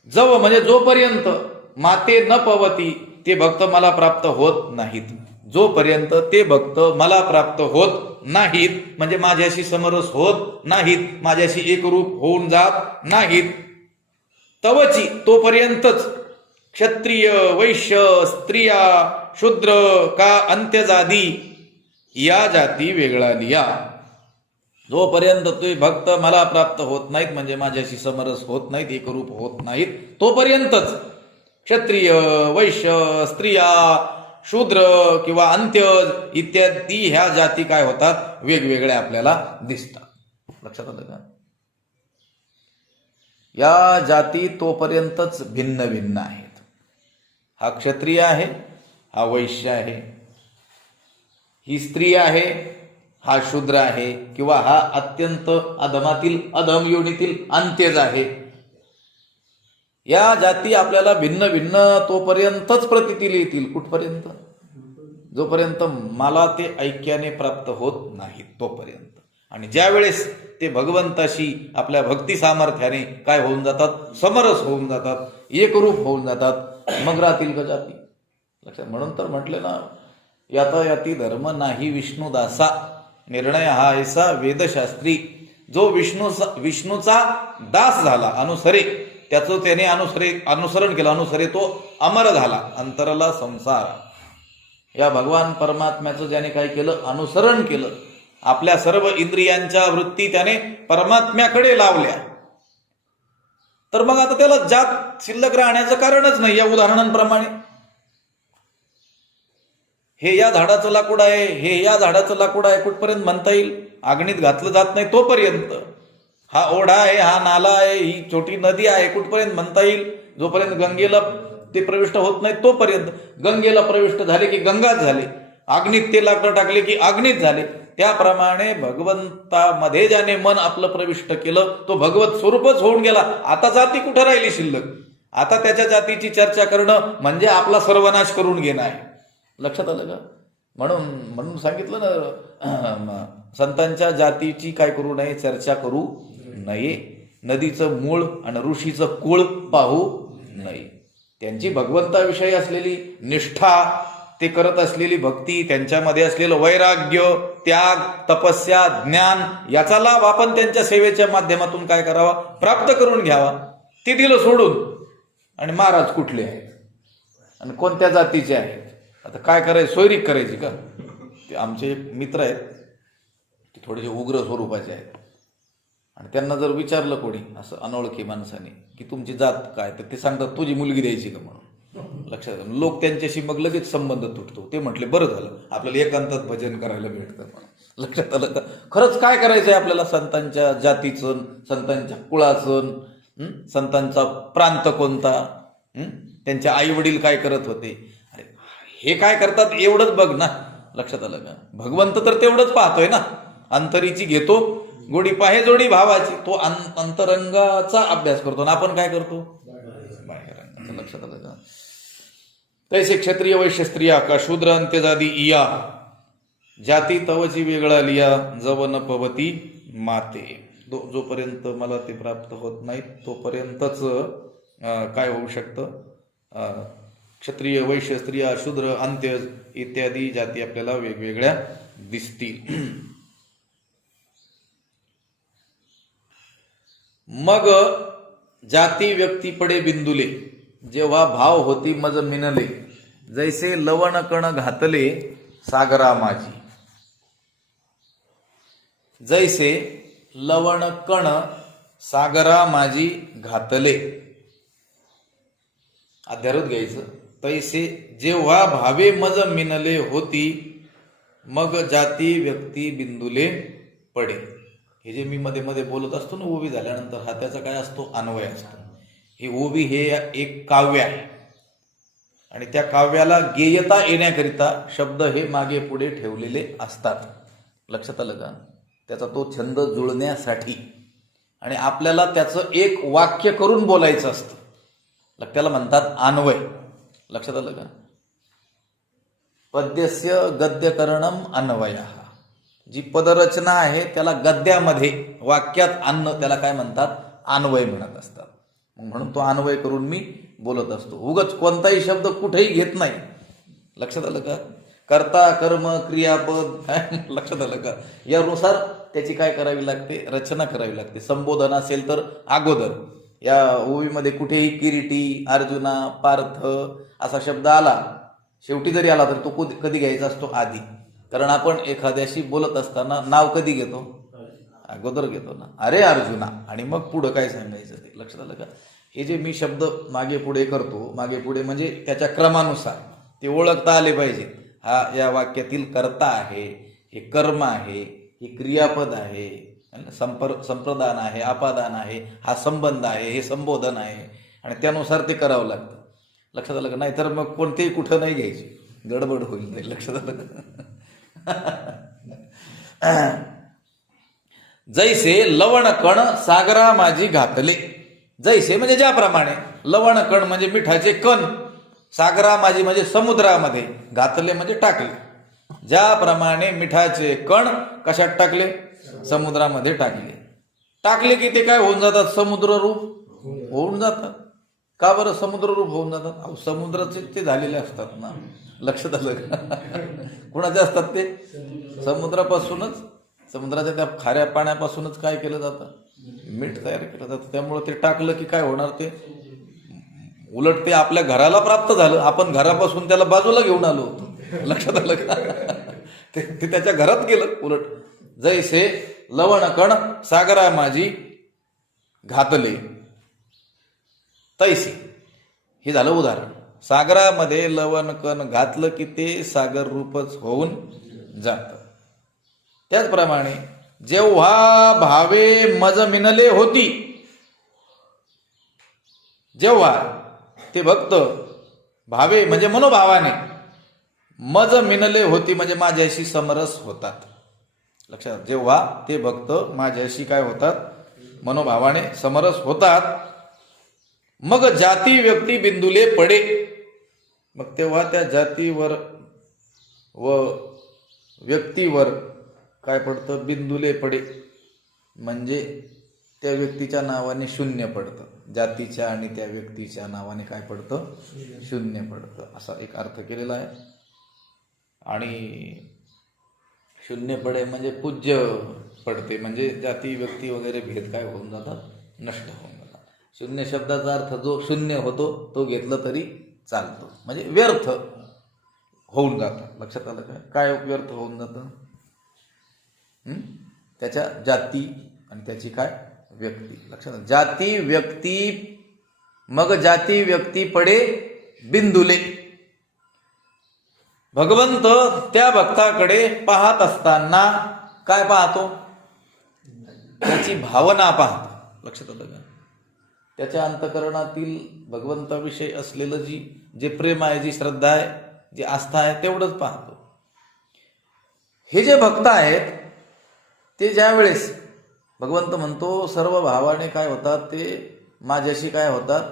जव म्हणजे जोपर्यंत, माते न पवती ते भक्त मला प्राप्त होत नाहीत. जोपर्यंत ते भक्त मला प्राप्त होत नाहीत म्हणजे माझ्याशी समरस होत नाहीत, माझ्याशी एकरूप होऊन जात नाहीत, तवची तोपर्यंतच क्षत्रिय वैश्य स्त्रिया शूद्र का अंत्यजादी या जाती वेगळा लिया. जोपर्यंत ते भक्त मला प्राप्त होत नाहीत म्हणजे माझ्याशी समरस होत नाहीत, एकरूप होत नाहीत, तोपर्यंतच क्षत्रिय वैश्य स्त्रिया शूद्र किंवा अंत्यज इत्यादी ह्या जाती काय होतात, वेगवेगळ्या आपल्याला दिसतात. लक्षात आलं का? या जाती तोपर्यंतच भिन्न भिन्न आहेत. हा क्षत्रिय आहे, हा वैश्य आहे, ही स्त्री आहे, हा शूद्र आहे, किंवा हा अत्यंत अधमातील अधम योनीतील अंत्यज आहे. या जाती आपल्याला भिन्न भिन्न तोपर्यंतच प्रतीतील येतील. कुठपर्यंत? जोपर्यंत मला ते ऐक्याने प्राप्त होत नाही तोपर्यंत. आणि ज्या वेळेस ते भगवंताशी आपल्या भक्ती सामर्थ्याने काय होऊन जातात, समरस होऊन जातात, एकरूप होऊन जातात, मग राहतील का जाती. लक्षात. म्हणून तर म्हटले ना, यातायाती धर्म नाही विष्णुदासा, निर्णय हा ऐसा वेदशास्त्री. जो विष्णूचा दास झाला, अनुसरे, त्याचं त्याने अनुसरण केलं, अनुसरे तो अमर झाला, अंतरला संसार. या भगवान परमात्म्याचं ज्याने काय केलं, अनुसरण केलं, आपल्या सर्व इंद्रियांच्या वृत्ती त्याने परमात्म्याकडे लावल्या, तर मग आता त्याला जात शिल्लक राहण्याचं कारणच नाही. या उदाहरणांप्रमाणे हे या झाडाचं लाकूड आहे, हे या झाडाचं लाकूड आहे, कुठपर्यंत म्हणता येईल? अग्नीत घातलं जात नाही तोपर्यंत. हा ओढा आहे, हा नाला आहे, ही छोटी नदी आहे, कुठपर्यंत म्हणता येईल? जोपर्यंत गंगेला ते प्रविष्ट होत नाही तोपर्यंत. गंगेला प्रविष्ट झाले की गंगाच झाले, अग्नीत ते लाकडं टाकले की अग्नीत झाले. त्याप्रमाणे भगवंतामध्ये ज्याने मन आपलं प्रविष्ट केलं, तो भगवत स्वरूपच होऊन गेला. आता जाती कुठं राहिली शिल्लक? आता त्याच्या जातीची चर्चा करणं म्हणजे आपला सर्वनाश करून घेणं आहे. लक्षात आलं का? म्हणून सांगितलं ना, संतांच्या जातीची काय करू नये, चर्चा करू नये. नदीचं मूळ आणि ऋषीचं कुळ पाहू नये. त्यांची भगवंताविषयी असलेली निष्ठा, ते करत असलेली भक्ती, त्यांच्यामध्ये असलेलं वैराग्य, त्याग, तपस्या, ज्ञान, याचा लाभ आपण त्यांच्या सेवेच्या माध्यमातून काय करावा, प्राप्त करून घ्यावा. ते दिलं सोडून. आणि महाराज कुठले आहेत आणि कोणत्या जातीचे आहेत, आता काय करायचं, सोयरीक करायची का? ते आमचे एक मित्र आहेत, ते थोडेसे उग्र स्वरूपाचे आहेत, आणि त्यांना जर विचारलं कोणी असं अनोळखी माणसाने की तुमची जात काय, तर ते सांगतात तुझी मुलगी द्यायची का म्हणून. लक्षात. लोक त्यांच्याशी मग लगेच संबंध तुटतो. ते म्हटले बरं झालं आपल्याला एकांतात भजन करायला भेटतं. लक्षात आलं का? खरंच काय करायचंय आपल्याला, संतांच्या जातीचं, संतांच्या कुळाचं, संतांचा प्रांत कोणता, त्यांच्या आई वडील काय करत होते, अरे हे काय करतात एवढंच बघ ना. लक्षात आलं का? भगवंत तर तेवढंच पाहतोय ना. अंतरीची घेतो गोडी पाहे जोडी भावाची. तो अंतरंगाचा अभ्यास करतो ना, आपण काय करतो, बाहेरंगाचा. लक्षात आलं का? तैसे क्षत्रिय वैश्य स्त्रिया का शूद्र अंत्यजादी इया, जाती तवची वेगळा लिया, जवन पवती माते. जोपर्यंत मला ते प्राप्त होत नाही तोपर्यंतच काय होऊ शकतं, क्षत्रिय वैश्य स्त्रिया शूद्र अंत्यज इत्यादी जाती आपल्याला वेगवेगळ्या दिसतील. मग जाती व्यक्ती पडे बिंदुले, जेव्हा भाव होती मज मिनले, जैसे लवण कण घातले सागरा माझी. जैसे लवण कण सागरा माझी घातले, अध्यारोत घ्यायचं. तैसे जेव्हा भावे मज मिनले होती, मग जाती व्यक्ती बिंदुले पडे. हे जे मी मध्ये मध्ये बोलत असतो ना, ओवी झाल्यानंतर, हा त्याचा काय असतो, अन्वय असतो. हे ओवी हे एक काव्य आहे, आणि त्या काव्याला गेयता येण्याकरिता शब्द हे मागे पुढे ठेवलेले असतात. लक्षात आलं का? त्याचा तो छंद जुळण्यासाठी, आणि आपल्याला त्याचं एक वाक्य करून बोलायचं असतं. त्याला म्हणतात अन्वय. लक्षात आलं का? पद्यस्य गद्यकरणम अन्वयः. जी पदरचना आहे त्याला गद्यामध्ये वाक्यात आणणं, त्याला काय म्हणतात, अन्वय म्हणत असतात. म्हणून तो अन्वय करून मी बोलत असतो. उगाच कोणताही शब्द कुठेही घेत नाही. लक्षात आलं का? कर्ता कर्म क्रियापद, लक्षात आलं का? यानुसार त्याची काय करावी लागते, रचना करावी लागते. संबोधन असेल तर अगोदर, या ओवीमध्ये कुठेही किरीटी, अर्जुना, पार्थ असा शब्द आला, शेवटी जरी आला तर तो कधी घ्यायचा असतो, आधी. कारण आपण एखाद्याशी बोलत असताना नाव कधी घेतो, अगोदर घेतो ना, अरे अर्जुना, आणि मग पुढं काय सांगायचं ते. लक्षात आलं का? हे जे मी शब्द मागे पुढे करतो, मागे पुढे म्हणजे त्याच्या क्रमानुसार, ते ओळखता आले पाहिजे. हा या वाक्यातील कर्ता आहे, हे कर्म आहे, हे क्रियापद आहे, संप्रदान आहे, अपादान आहे, हा संबंध आहे, हे संबोधन आहे, आणि त्यानुसार ते करावं लागतं. लक्षात आलं का? नाही तर मग कोणतेही कुठं नाही घ्यायचे, गडबड होईल नाही. लक्षात आलं का? जैसे लवण कण सागरा माझी घातले. जैसे म्हणजे ज्याप्रमाणे, लवण कण म्हणजे मिठाचे कण, सागरा माझी म्हणजे समुद्रामध्ये, घातले म्हणजे टाकले. ज्याप्रमाणे मिठाचे कण कशात टाकले? समुद्रामध्ये टाकले. टाकले की ते काय होऊन जातात? समुद्र रूप होऊन जातात. का बरं समुद्र रूप होऊन जातात? अहो समुद्राचे ते झालेले असतात ना. लक्षात आलं का? कुणाचे असतात ते? समुद्रापासूनच, समुद्राच्या त्या खाऱ्या पाण्यापासूनच काय केलं जातं? मीठ तयार केलं जातं. त्यामुळे ते टाकलं की काय होणार? ते उलट ते आपल्या घराला प्राप्त झालं. आपण घरापासून त्याला बाजूला घेऊन आलो होतो. लक्षात आलं का? ते त्याच्या घरात गेलं उलट. जैसे लवण कण सागरा माझी घातले तैसे, हे झालं उदाहरण. सागरामध्ये लवण कण घातलं की ते सागर रूपच होऊन जातं. त्याचप्रमाणे जेव्हा भावे मज मिनले होती, जेव्हा ते भक्त भावे म्हणजे मनोभावाने, मज मिनले होती म्हणजे माझ्याशी समरस होतात. लक्षात, जेव्हा ते भक्त माझ्याशी काय होतात? मनोभावाने समरस होतात. मग जाती व्यक्ती बिंदुले पडे, मग तेव्हा त्या जातीवर व व्यक्तीवर काय पडतं? बिंदुले पडे म्हणजे त्या व्यक्तीच्या नावाने शून्य पडतं. जातीच्या आणि त्या व्यक्तीच्या नावाने काय पडतं? शून्य पडतं. असा एक अर्थ केलेला आहे. आणि शून्य पडे म्हणजे पूज्य पडते, म्हणजे जाती व्यक्ती वगैरे भेद काय होऊन जातात? नष्ट होऊन जातात. शून्य शब्दाचा अर्थ जो शून्य होतो तो घेतला तरी चालतो, म्हणजे व्यर्थ होऊन जातं. लक्षात आलं का? काय व्यर्थ होऊन जातं? त्याच्या जाती आणि त्याची काय? व्यक्ती. लक्षात, जाती व्यक्ती, मग जाती व्यक्ती पडे बिंदुले. भगवंत त्या भक्ताकडे पाहत असताना काय पाहतो? त्याची भावना पाहतो. लक्षात आलं का? त्याच्या अंतःकरणातील भगवंताविषयी असलेलं जे प्रेम आहे, जी श्रद्धा आहे, जी आस्था आहे, तेवढंच पाहतो. हे जे भक्त आहेत ते ज्या वेळेस भगवंत म्हणतो सर्व भावाने काय होतात? ते माझ्याशी काय होतात?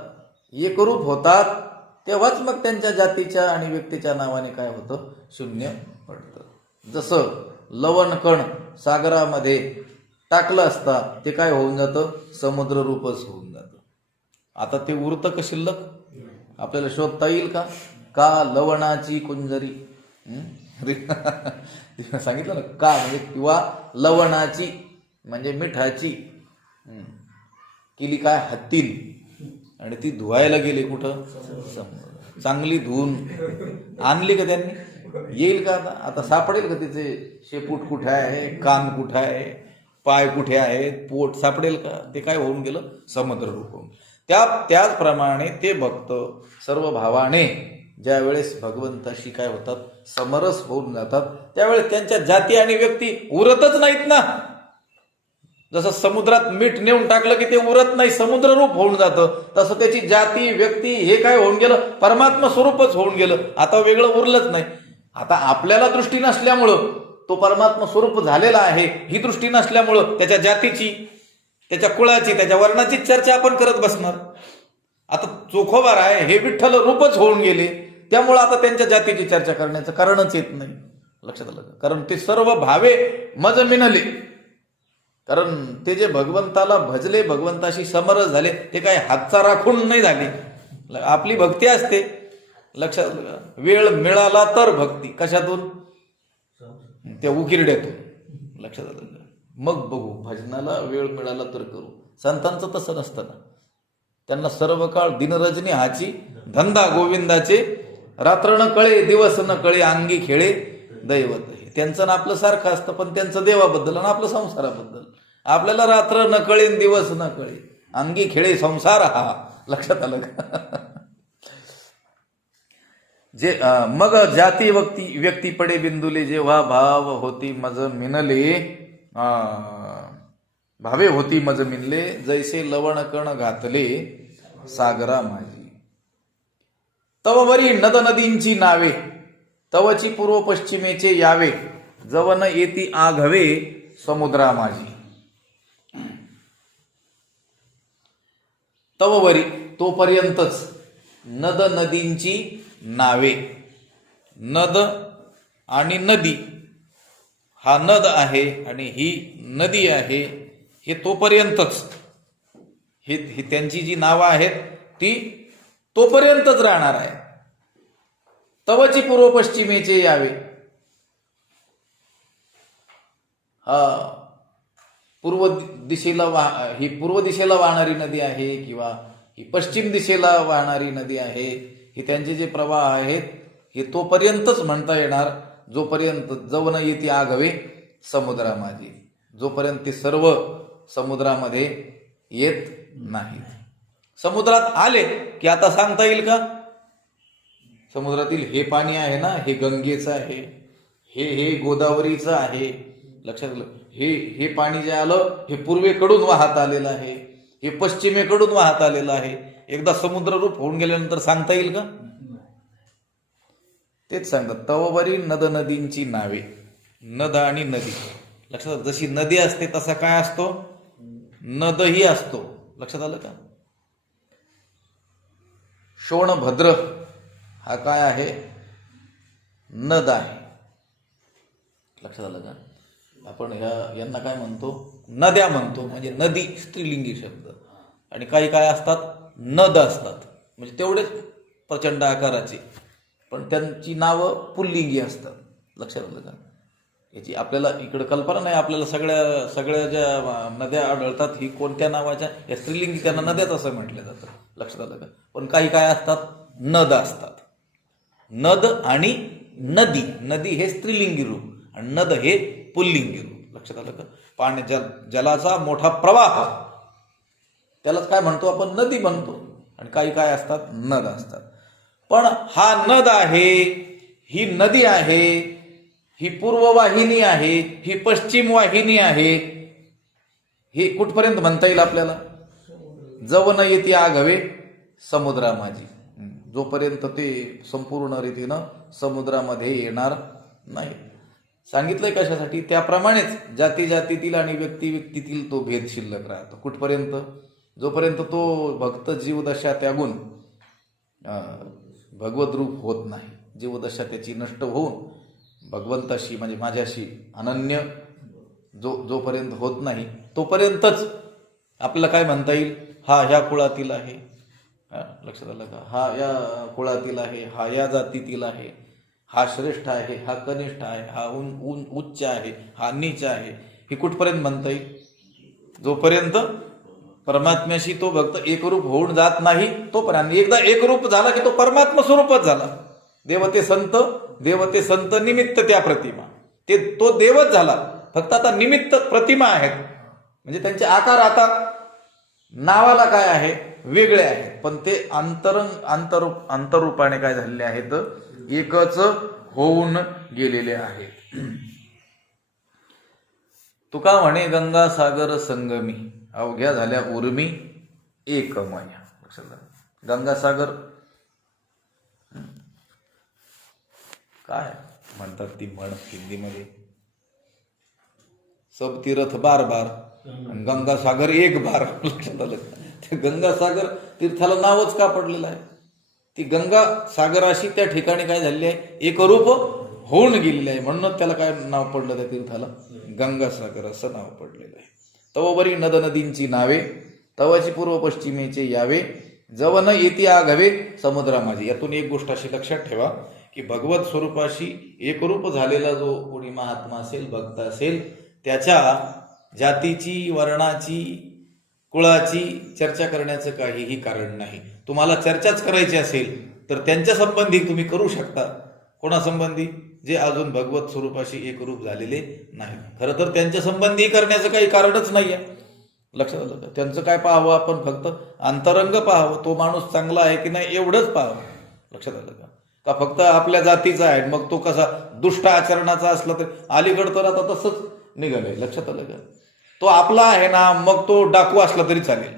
एकरूप होतात. तेव्हाच मग त्यांच्या जातीच्या आणि व्यक्तीच्या नावाने काय होतं? शून्य पडतं. जसं लवण कण सागरामध्ये टाकलं असता ते काय होऊन जातं? समुद्र रूपच होऊन जातं. आता ते उरतं का शिल्लक? आपल्याला शोधता येईल का? का लवणाची कुंजरी, सांगितलं ना, का म्हणजे किंवा लवणाची म्हणजे मिठाची केली काय? हत्तीन, आणि ती धुवायला गेली कुठं? समुद्र. चांगली धुवून आणली का त्यांनी? येईल का आता सापडेल का तिचे शेपूट कुठे आहे, कान कुठे आहे, पाय कुठे आहेत, पोट सापडेल का? ते काय होऊन गेलं? समुद्र रूप होऊन. त्याचप्रमाणे ते भक्त सर्व भावाने ज्या वेळेस भगवंताशी काय होतात? समरस होऊन जातात, त्यावेळेस त्यांच्या जाती आणि व्यक्ती उरतच नाहीत ना. जसं समुद्रात मीठ नेऊन टाकलं की ते उरत नाही, समुद्र रूप होऊन जातं, तसं त्याची जाती व्यक्ती हे काय होऊन गेलं? परमात्मा स्वरूपच होऊन गेलं. आता वेगळं उरलंच नाही. आता आपल्याला दृष्टी नसल्यामुळं तो परमात्मा स्वरूप झालेला आहे, ही दृष्टी नसल्यामुळं त्याच्या जातीची, त्याच्या कुळाची, त्याच्या वर्णाची चर्चा आपण करत बसणार. आता चोखोबार आहे, हे विठ्ठल रूपच होऊन गेले, त्यामुळं आता त्यांच्या जातीची चर्चा करण्याचं कारणच येत नाही. लक्षात आलं? कारण ते सर्व भावे मज मिनले. कारण ते जे भगवंताला भजले, भगवंताशी समरस झाले, ते काय हातचा राखून नाही झाले. आपली भक्ती असते. लक्षात, वेळ मिळाला तर भक्ती. कशातून? त्या उकिरड्यातून. लक्षात आलं? मग बघू, भजनाला वेळ मिळाला तर करू. संतांचं तसं नसतं ना. त्यांना सर्व काळ दिनरजनी हाची धंदा गोविंदाचे, रात्र न कळे दिवस न कळे अंगी खेळे दैवत. त्यांचं ना आपलं सारखं असतं, पण त्यांचं देवाबद्दल आणि आपलं संसाराबद्दल. आपल्याला रात्र न कळे दिवस न कळे अंगी खेळे संसार हा. लक्षात आलं का? जे मग जाती व्यक्ती पडे बिंदुले जेव्हा भाव होती मज मिनले भावे होती मज मिनले जैसे लवण कण घातले सागरा माझी. तववरी नद नदींची नावे तवची पूर्व पश्चिमेचे यावे जवन येती आघवे समुद्रा माझी. तववरी तोपर्यंतच नद नदींची नावे. नद आणि नदी, हा नद आहे आणि ही नदी आहे, हे तोपर्यंतच ही त्यांची जी नावं आहेत ती तोपर्यंतच राहणार आहे. तवची पूर्व पश्चिमेचे यावे, हा पूर्व दिशेला ही पूर्व दिशेला वाहणारी नदी आहे किंवा ही पश्चिम दिशेला वाहणारी नदी आहे, ही त्यांचे जे प्रवाह आहेत हे तोपर्यंतच म्हणता येणार जोपर्यंत जवन येते आघवे समुद्रा माझी, जोपर्यंत ते सर्व समुद्रामध्ये येत नाहीत. समुद्रात आले की आता सांगता येईल का समुद्रातील हे पाणी आहे ना हे गंगेचं आहे, हे गोदावरीचं आहे, लक्षात आलं. हे पाणी जे आलं हे पूर्वेकडून वाहत आलेलं आहे, हे पश्चिमेकडून वाहत आलेलं आहे. एकदा समुद्ररूप होऊन गेल्यानंतर सांगता येईल का? तेच सांगतात तववरी नद नदींची नावे. नद आणि नदी, लक्षात आलं. जशी नदी असते तसा काय असतो, नदही असतो. लक्षात आलं का? शोणभद्र हा काय आहे, नद आहे. लक्षात आलं का? आपण यांना काय म्हणतो, नद्या म्हणतो. म्हणजे नदी स्त्रीलिंगी शब्द, आणि काही काय असतात नद असतात, म्हणजे तेवढेच प्रचंड आकाराचे, पण त्यांची नावं पुल्लिंगी असतात. लक्षात आलं का? याची आपल्याला इकडे कल्पना नाही. आपल्याला सगळ्या ज्या नद्या आढळतात ही कोणत्या नावाच्या, या स्त्रीलिंगी, त्यांना नद्याच असं म्हटलं जातं. लक्षात आलं का? पण काही काय असतात नद असतात. नद आणि नदी, नदी हे स्त्रीलिंगी रूप आणि नद हे पुल्लिंगी रूप. लक्षात आलं का? पाणी जलाचा मोठा प्रवाह त्यालाच काय म्हणतो आपण, नदी म्हणतो. आणि काही काय असतात नद असतात. पण हा नद आहे, ही नदी आहे, ही पूर्व वाहिनी आहे, ही पश्चिम वाहिनी आहे, हे कुठपर्यंत म्हणता येईल आपल्याला, जवन येते आघवे समुद्रा माझी, जोपर्यंत ते संपूर्ण रीतीनं समुद्रामध्ये येणार नाही. सांगितलंय कशासाठी? त्याप्रमाणेच जाती जातीतील आणि व्यक्ती व्यक्तीतील तो भेद शिल्लक राहतो. कुठपर्यंत? जोपर्यंत तो भक्त जीवदशा त्यागून भगवत रूप होत नाही, जीवदशा त्याची नष्ट होऊन भगवंताशी म्हणजे माझ्याशी अनन्य जोपर्यंत होत नाही तोपर्यंतच आपल्याला काय म्हणता येईल, हा ह्या कुळातील आहे. लक्षात आलं का? हा या कुळातील आहे, हा या जातीतील आहे, हा श्रेष्ठ आहे, हा कनिष्ठ आहे, हा उच्च आहे, हा नीच आहे. हे कुठपर्यंत म्हणता येईल? जोपर्यंत परमात्म्याशी तो भक्त एकरूप होऊन जात नाही तोपर्यंत. एकदा एकरूप झाला की तो परमात्मा स्वरूपच झाला. देवते संत निमित्त त्या प्रतिमा, तो देवच झाला. फक्त आता निमित्त प्रतिमा आहेत, म्हणजे त्यांचे आकार आता नावाला काय आहे, वेगळे आहेत, पण ते अंतरूपाने काय झालेले आहेत, एकच होऊन गेलेले आहेत. तुका म्हणे गंगा सागर संगमी अवघ्या झाल्या उर्मी एकमय. गंगासागर काय म्हणतात ती म्हण हिंदीमध्ये, सब तीर्थ बार बार, गंगासागर एक बार. लक्षात आलं? ते गंगासागर तीर्थाला नावच का पडलेलं आहे? ती गंगा सागराशी त्या ठिकाणी काय झालेली आहे, एकरूप होऊन गेलेली आहे, म्हणून त्याला काय नाव पडलं त्या तीर्थाला, गंगासागर असं नाव पडलेलं आहे. तवबरी नद नदींची नावे तवाची पूर्व पश्चिमेचे यावे जवन येती आघवे समुद्रा माझी. यातून एक गोष्ट अशी लक्षात ठेवा की भगवत स्वरूपाशी एकरूप झालेला जो कोणी महात्मा असेल, भक्त असेल, त्याच्या जातीची, वर्णाची, कुळाची चर्चा करण्याचं काहीही कारण नाही. तुम्हाला चर्चाच करायची असेल तर त्यांच्या संबंधी तुम्ही करू शकता. कोणासंबंधी? जे अजून भगवत स्वरूपाशी एकरूप झालेले नाहीत. खरं तर त्यांच्या संबंधी करण्याचं काही कारणच नाही आहे. लक्षात आलं का? त्यांचं काय पाहावं आपण? फक्त अंतरंग पाहावं, तो माणूस चांगला आहे की नाही एवढंच पाहावं. लक्षात आलं का? का फक्त आपल्या जातीचा आहे, मग तो कसा दुष्ट आचरणाचा असला तर अलीकडं तर आता तसंच निघालंय, लक्षात आलं का? तो आपला आहे ना, मग तो डाकू असला तरी चालेल,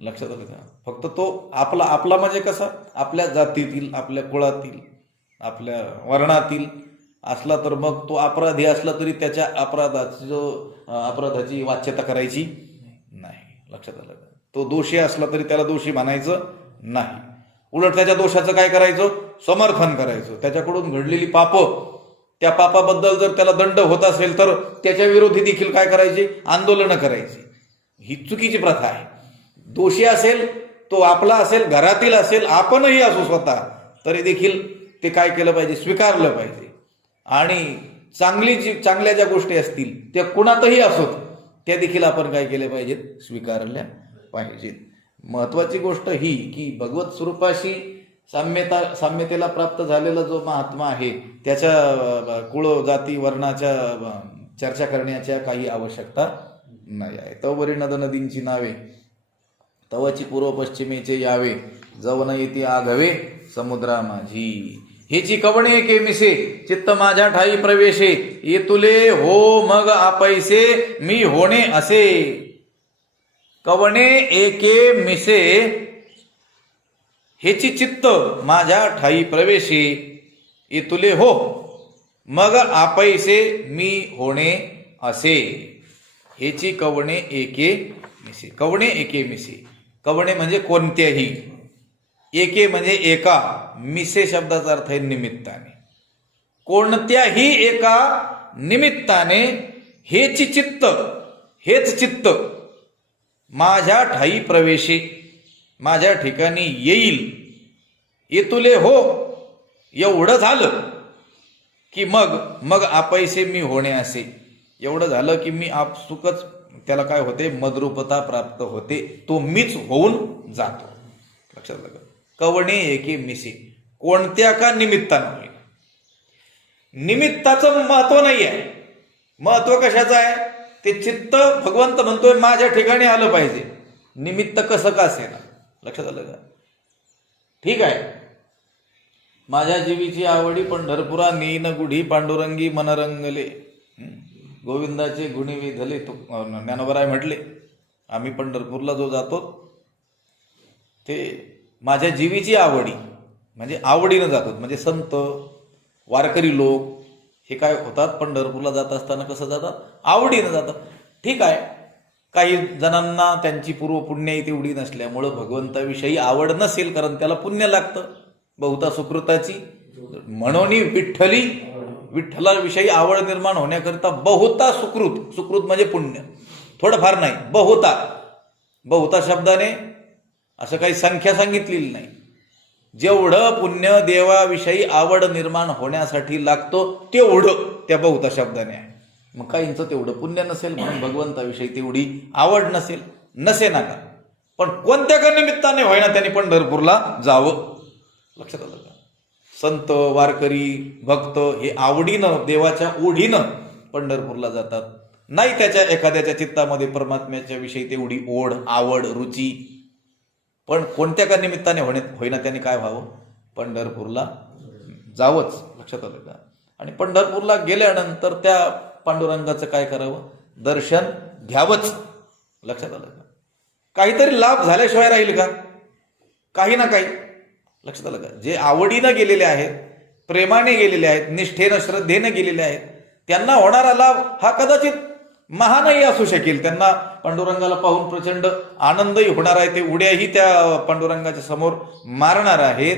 लक्षात आलं का? फक्त तो आपला आपला म्हणजे कसा आपल्या जातीतील, आपल्या कुळातील, आपल्या वर्णातील असला तर मग तो अपराधी असला तरी त्याच्या अपराधाची वाच्यता करायची नाही, लक्षात आलं का? तो दोषी असला तरी त्याला दोषी म्हणायचं नाही, उलट त्याच्या दोषाचं काय करायचं, समर्थन करायचं. त्याच्याकडून घडलेली पापं, त्या पापाबद्दल जर त्याला दंड होत असेल तर त्याच्या विरोधी देखील काय करायची, आंदोलनं करायची. ही चुकीची प्रथा आहे. दोषी असेल, तो आपला असेल, घरातील असेल, आपणही असो स्वतः, तरी देखील ते काय केलं पाहिजे, स्वीकारलं पाहिजे. आणि चांगल्या ज्या गोष्टी असतील त्या कुणातही असोत त्या देखील आपण काय केल्या पाहिजेत, स्वीकारल्या पाहिजेत. महत्वाची गोष्ट ही की भगवत स्वरूपाशी साम्यतेला प्राप्त झालेला जो महात्मा आहे त्याच्या कुळ जाती वर्णाच्या चर्चा करण्याच्या काही आवश्यकता नाही आहे. तवरी नद नदींची नावे तवची पूर्व पश्चिमेचे यावे, जवन येती आघवे समुद्रा माझी. हेची कवणे के मिसे चित्त माझ्या ठाई प्रवेशे, ये तुले हो मग आपैसे मी होणे असे. कवणे एके मिसे हेची चित्त माझ्या ठाई प्रवेशे, ये तुले हो मग आपैसे मी होणे असे. हेची कवणे एके मिसे. कवणे एके मिसे, कवणे म्हणजे कोणत्याही, एके म्हणजे एका, मिसे शब्दाचा अर्थ आहे निमित्ताने. कोणत्याही एका निमित्ताने हेची चित्त, हेच चित्त माझ्या ठाई प्रवेशे, माझ्या ठिकाणी येईल. येतुले हो, एवढं झालं की मग आपैसे मी होणे असे. एवढं झालं की मी आपसुकच त्याला काय होते, मद्रूपता प्राप्त होते, तो मीच होऊन जातो. लक्षात आलं? कवणे एके मिसे, कोणत्या का निमित्तानं होईल. निमित्ताचं महत्व नाही आहे. महत्व कशाचं आहे, ते चित्त भगवंत म्हणतोय माझ्या ठिकाणी आलं पाहिजे. निमित्त कसं का असेना, लक्षात आलं का? ठीक आहे, माझ्या जीवीची आवडी पंढरपुरा नेईन गुढी, पांडुरंगी मनरंगले. गोविंदाचे गुणी विधले. तो ज्ञानोबराय म्हटले, आम्ही पंढरपूरला जो जातो ते माझ्या जीवीची आवडी, म्हणजे आवडीनं जातात. म्हणजे संत वारकरी लोक हे काय होतात, पंढरपूरला जात असताना कसं जातात, आवडीनं जातात. ठीक आहे, काही जणांना त्यांची पूर्वपुण्य तेवढी नसल्यामुळं भगवंताविषयी आवड नसेल, कारण त्याला पुण्य लागतं, बहुता सुकृताची. म्हणून विठ्ठलाविषयी आवड निर्माण होण्याकरिता बहुता सुकृत म्हणजे पुण्य, थोडंफार नाही, बहुता शब्दाने असं काही संख्या सांगितलेली नाही. जेवढं पुण्य देवाविषयी आवड निर्माण होण्यासाठी लागतो तेवढं त्या बहुता शब्दाने आहे. मग काहींचं तेवढं पुण्य नसेल म्हणून भगवंताविषयी तेवढी आवड नसे नका, पण कोणत्या का निमित्ताने होईना त्यांनी पंढरपूरला जावं. लक्षात आलं का? संत वारकरी भक्त हे आवडीनं, देवाच्या ओढीनं पंढरपूरला जातात. नाही त्याच्या एखाद्याच्या चित्तामध्ये परमात्म्याच्या विषयी तेवढी ओढ, आवड, रुची, पण कोणत्या का निमित्ताने होईना त्यांनी काय व्हावं, पंढरपूरला जावंच. लक्षात आलं का? आणि पंढरपूरला गेल्यानंतर त्या पांडुरंगाचं काय करावं, दर्शन घ्यावंच. लक्षात आलं का? काहीतरी लाभ झाल्याशिवाय राहील का, काही ना काही. लक्षात आलं का? जे आवडीनं गेलेले आहेत, प्रेमाने गेलेले आहेत, निष्ठेनं श्रद्धेनं गेलेले आहेत, त्यांना होणारा लाभ हा कदाचित महानही असू शकेल. त्यांना पांडुरंगाला पाहून प्रचंड आनंदही होणार आहे. ते उड्याही त्या पांडुरंगाच्या समोर मारणार आहेत.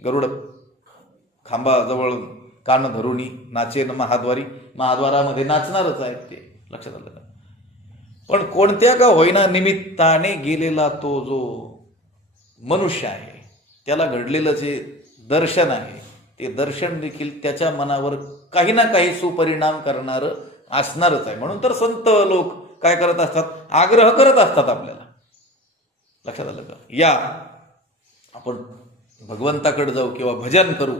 गरुड खांबाजवळ कान धरुणी नाचेन महाद्वारामध्ये नाचणारच आहेत ते. लक्षात आलं का? पण कोणत्या का होईना निमित्ताने गेलेला तो जो मनुष्य आहे, त्याला घडलेलं जे दर्शन आहे, ते दर्शन देखील त्याच्या मनावर काही ना काही सुपरिणाम करणारं असणारच आहे. म्हणून तर संत लोक काय करत असतात, आग्रह करत असतात आपल्याला. लक्षात आलं का? या आपण भगवंताकडे जाऊ किंवा भजन करू.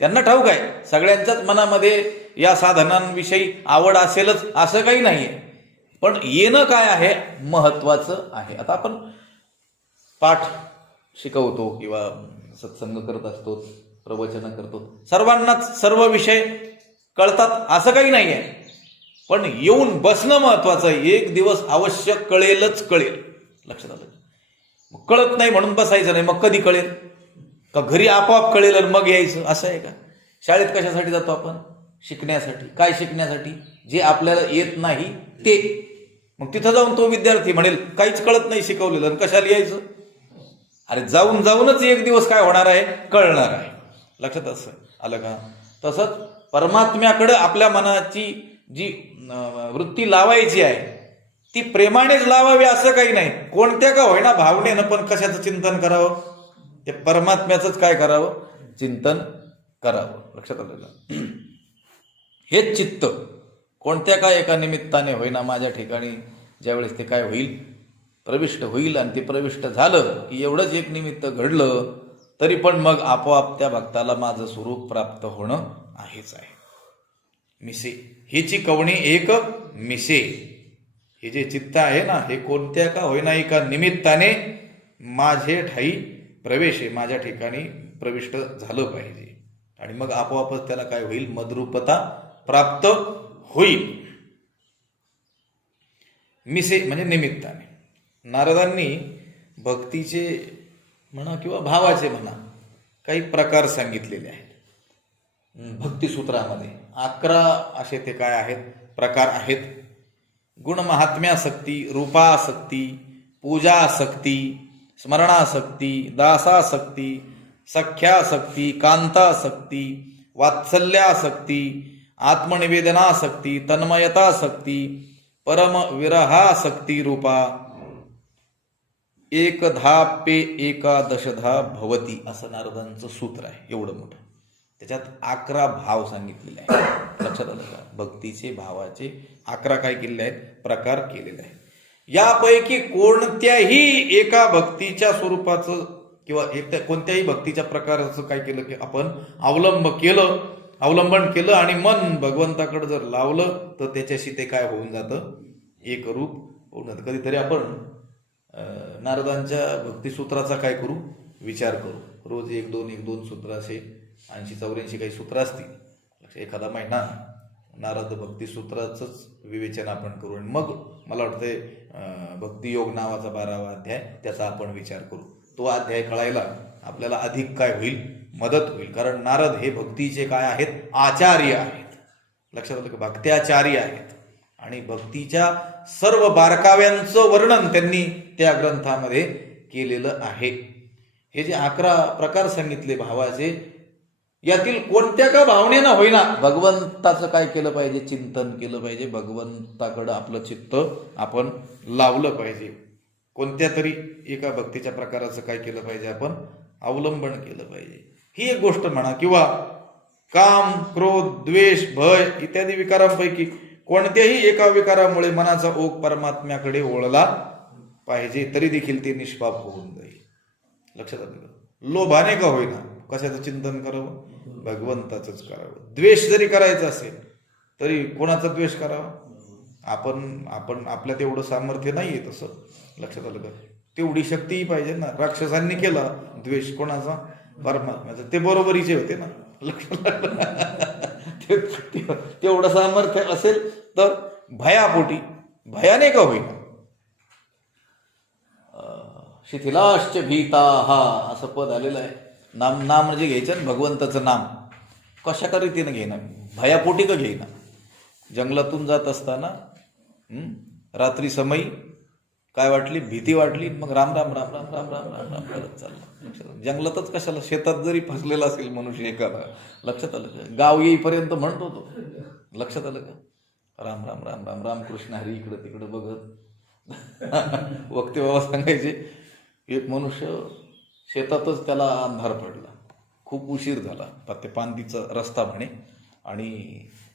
त्यांना ठाऊक आहे सगळ्यांच्याच मनामध्ये या साधनांविषयी आवड असेलच असं काही नाही आहे, पण येणं काय आहे महत्वाचं आहे. आता आपण पाठ शिकवतो किंवा सत्संग करत असतो, प्रवचन करतो. सर्वांनाच सर्व विषय कळतात असं काही नाही आहे, पण येऊन बसणं महत्वाचं आहे. एक दिवस अवश्य कळेलच कळेल. लक्षात आलं? मग कळत नाही म्हणून बसायचं नाही. मग कधी कळेल? का घरी आपोआप कळेल आणि मग यायचं असं आहे का? शाळेत कशासाठी जातो आपण? शिकण्यासाठी. काय शिकण्यासाठी? जे आपल्याला येत नाही ते. मग तिथं जाऊन तो विद्यार्थी म्हणेल काहीच कळत नाही शिकवलेलं आणि कशाला यायचं? अरे जाऊन जाऊनच एक दिवस काय होणार आहे? कळणार आहे. लक्षात असं आलं का? तसंच परमात्म्याकडे आपल्या मनाची जी वृत्ती लावायची आहे ती प्रेमानेच लावावी असं काही नाही. कोणत्या का होईना भावनेनं, पण कशाचं चिंतन करावं? ते परमात्म्याचंच काय करावं? चिंतन करावं. लक्षात आलं का? हेच चित्त कोणत्या काय एका निमित्ताने होईना माझ्या ठिकाणी ज्यावेळेस ते काय होईल? प्रविष्ट होईल. आणि ते प्रविष्ट झालं की एवढंच एक निमित्त घडलं तरी पण मग आपोआप त्या भक्ताला माझं स्वरूप प्राप्त होणं आहेच आहे. मिसे हिची कवणी एक मिसे. हे जे चित्त आहे ना, हे कोणत्या का होईना एका निमित्ताने माझे ठाई प्रवेश आहे, माझ्या ठिकाणी प्रविष्ट झालं पाहिजे. आणि मग आपोआपच त्याला काय होईल? मद्रूपता प्राप्त होईल. मिसे म्हणजे निमित्ताने. नारदांनी भक्तीचे म्हणा किंवा भावाचे म्हणा काही प्रकार सांगितलेले आहेत भक्तिसूत्रामध्ये. 11 असे ते काय आहेत? प्रकार आहेत. गुणमहात्म्यासक्ती, रूपासक्ती, पूजासक्ती, स्मरणासक्ती, दासासक्ती, सख्यासक्ती, कांतासक्ती, वात्सल्यासक्ती, आत्मनिवेदनासक्ती, तन्मयतासक्ती, परमविरहासक्ती रूपा एकधाप्ये एकादशधा भवती असं नारदांचं सूत्र आहे. एवढं मोठं. त्याच्यात 11 भाव सांगितलेले आहेत. लक्षात आलं का? भक्तीचे भावाचे 11 काय केलेले आहेत? प्रकार केलेले आहेत. यापैकी कोणत्याही एका भक्तीच्या स्वरूपाचं किंवा कोणत्याही भक्तीच्या प्रकाराचं काय केलं की आपण अवलंबन केलं आणि मन भगवंताकडे जर लावलं तर त्याच्याशी ते काय होऊन जातं? एक रूप होऊन जातं. कधीतरी आपण नारदांच्या भक्तिसूत्राचा काय करू? विचार करू. रोज 1-2 सूत्र असे 80-84 काही सूत्र असतील. एखादा महिना नारद भक्तिसूत्राचंच विवेचन आपण करू आणि मग मला वाटतंय भक्तियोग नावाचा 12वा अध्याय त्याचा आपण विचार करू. तो अध्याय कळायला आपल्याला अधिक काय होईल? मदत होईल. कारण नारद हे भक्तीचे काय आहेत? आचार्य आहेत. लक्षात आलं का? भक्त्याचार्य आहेत. आणि भक्तीच्या सर्व बारकाव्यांचं वर्णन त्यांनी त्या ग्रंथामध्ये केलेलं आहे. हे जे 11 प्रकार सांगितले भावाचे, यातील कोणत्या का भावनेनं होईना भगवंताचं काय केलं पाहिजे? चिंतन केलं पाहिजे. भगवंताकडं आपलं चित्त आपण लावलं पाहिजे. कोणत्या तरी एका भक्तीच्या प्रकाराचं काय केलं पाहिजे? आपण अवलंबन केलं पाहिजे. ही एक गोष्ट म्हणा. किंवा काम, क्रोध, द्वेष, भय इत्यादी विकारांपैकी कोणत्याही एका विकारामुळे मनाचा ओघ परमात्म्याकडे वळला पाहिजे, तरी देखील ते निष्पाप होऊन जाईल. लक्षात आलं? लोभाने का होईना कशाचं चिंतन करावं? भगवंताचंच करावं. द्वेष जरी करायचा असेल तरी कोणाचा द्वेष करावा? आपण आपल्यात एवढं सामर्थ्य नाहीये तसं. लक्षात आलं का? तेवढी शक्तीही पाहिजे ना. राक्षसांनी केला द्वेष कोणाचा? परमात्म्याचा. ते बरोबरीचे होते ना. लक्षात तेवढं सामर्थ्य असेल तर भयापोटी, भयाने का होईना, शिथिलाश्च भीता हा असं पद आलेलं आहे. नाम म्हणजे घ्यायचं ना भगवंताचं नाम. कशा रीतीनं घेणं? भयापोटी का घेईना. जंगलातून जात असताना रात्री समयी काय वाटली? भीती वाटली. मग राम राम राम राम राम राम राम राम करत चाललं. जंगलातच कशाला? शेतात जरी फसलेला असेल मनुष्य एखादा. लक्षात आलं का? गाव येईपर्यंत म्हणतो तो. लक्षात आलं का? राम राम राम राम राम कृष्ण हरी इकडं तिकडं बघत वक्ते बाबा सांगायचे. एक मनुष्य शेतातच त्याला अंधार पडला. खूप उशीर झाला. ते पांदीचा रस्ता म्हणे. आणि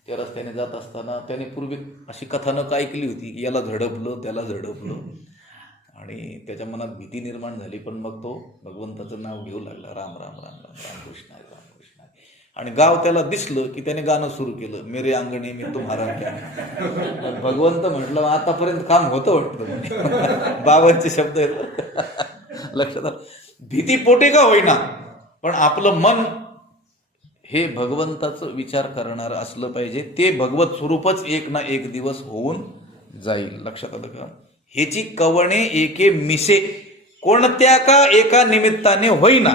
त्या रस्त्याने जात असताना त्याने पूर्वी अशी कथानक ऐकली होती की याला झडपलं त्याला झडपलं. आणि त्याच्या मनात भीती निर्माण झाली. पण मग तो भगवंताचं नाव घेऊ लागला. राम राम राम राम राम कृष्ण हरी राम कृष्ण हरी. आणि गाव त्याला दिसलं की त्याने गाणं सुरू केलं. मेरे अंगणे मी तुम्हारा क्या. भगवंत म्हटलं आतापर्यंत काम होतं वाटतं. बाबांचे शब्द आहेत. लक्षात आलं? भीती पोटे का होईना पण आपलं मन हे भगवंताचं विचार करणार असलं पाहिजे. ते भगवत स्वरूपच एक ना एक दिवस होऊन जाईल. लक्षात आलं का? ह्याची कवणे एके मिसे, कोणत्या का एका निमित्ताने होईना,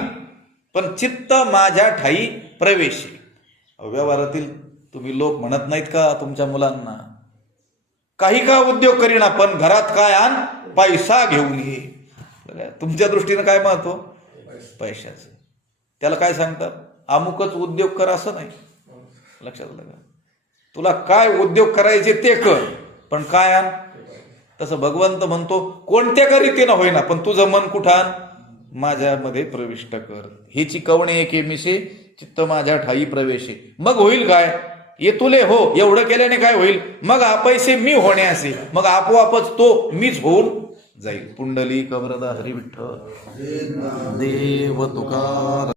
पण चित्त माझ्या ठाई प्रवेशी. व्यवहारातील तुम्ही लोक म्हणत नाहीत का तुमच्या मुलांना, काही का उद्योग करीना पण घरात काय आण, पैसा घेऊन ये. तुमच्या दृष्टीनं काय महत्व? पैशाचं. त्याला काय सांगतात? अमुकच उद्योग कर असं नाही. लक्षात आलं का? तुला काय उद्योग करायचे ते कर, पण काय आण. तसं भगवंत म्हणतो कोणत्या का रीतीनं होईना, पण तुझं मन कुठं आण, माझ्यामध्ये प्रविष्ट कर. हिची कवणे एके मिसे, चित्त माझ्या ठाई प्रवेशे. मग होईल काय? ये तुले हो, एवढं केल्याने काय होईल? मग पैसे मी होण्याचे, मग आपोआपच तो मीच होऊन जाईल. पुंडलिक वरदा हरी विठ्ठल देव तुकार.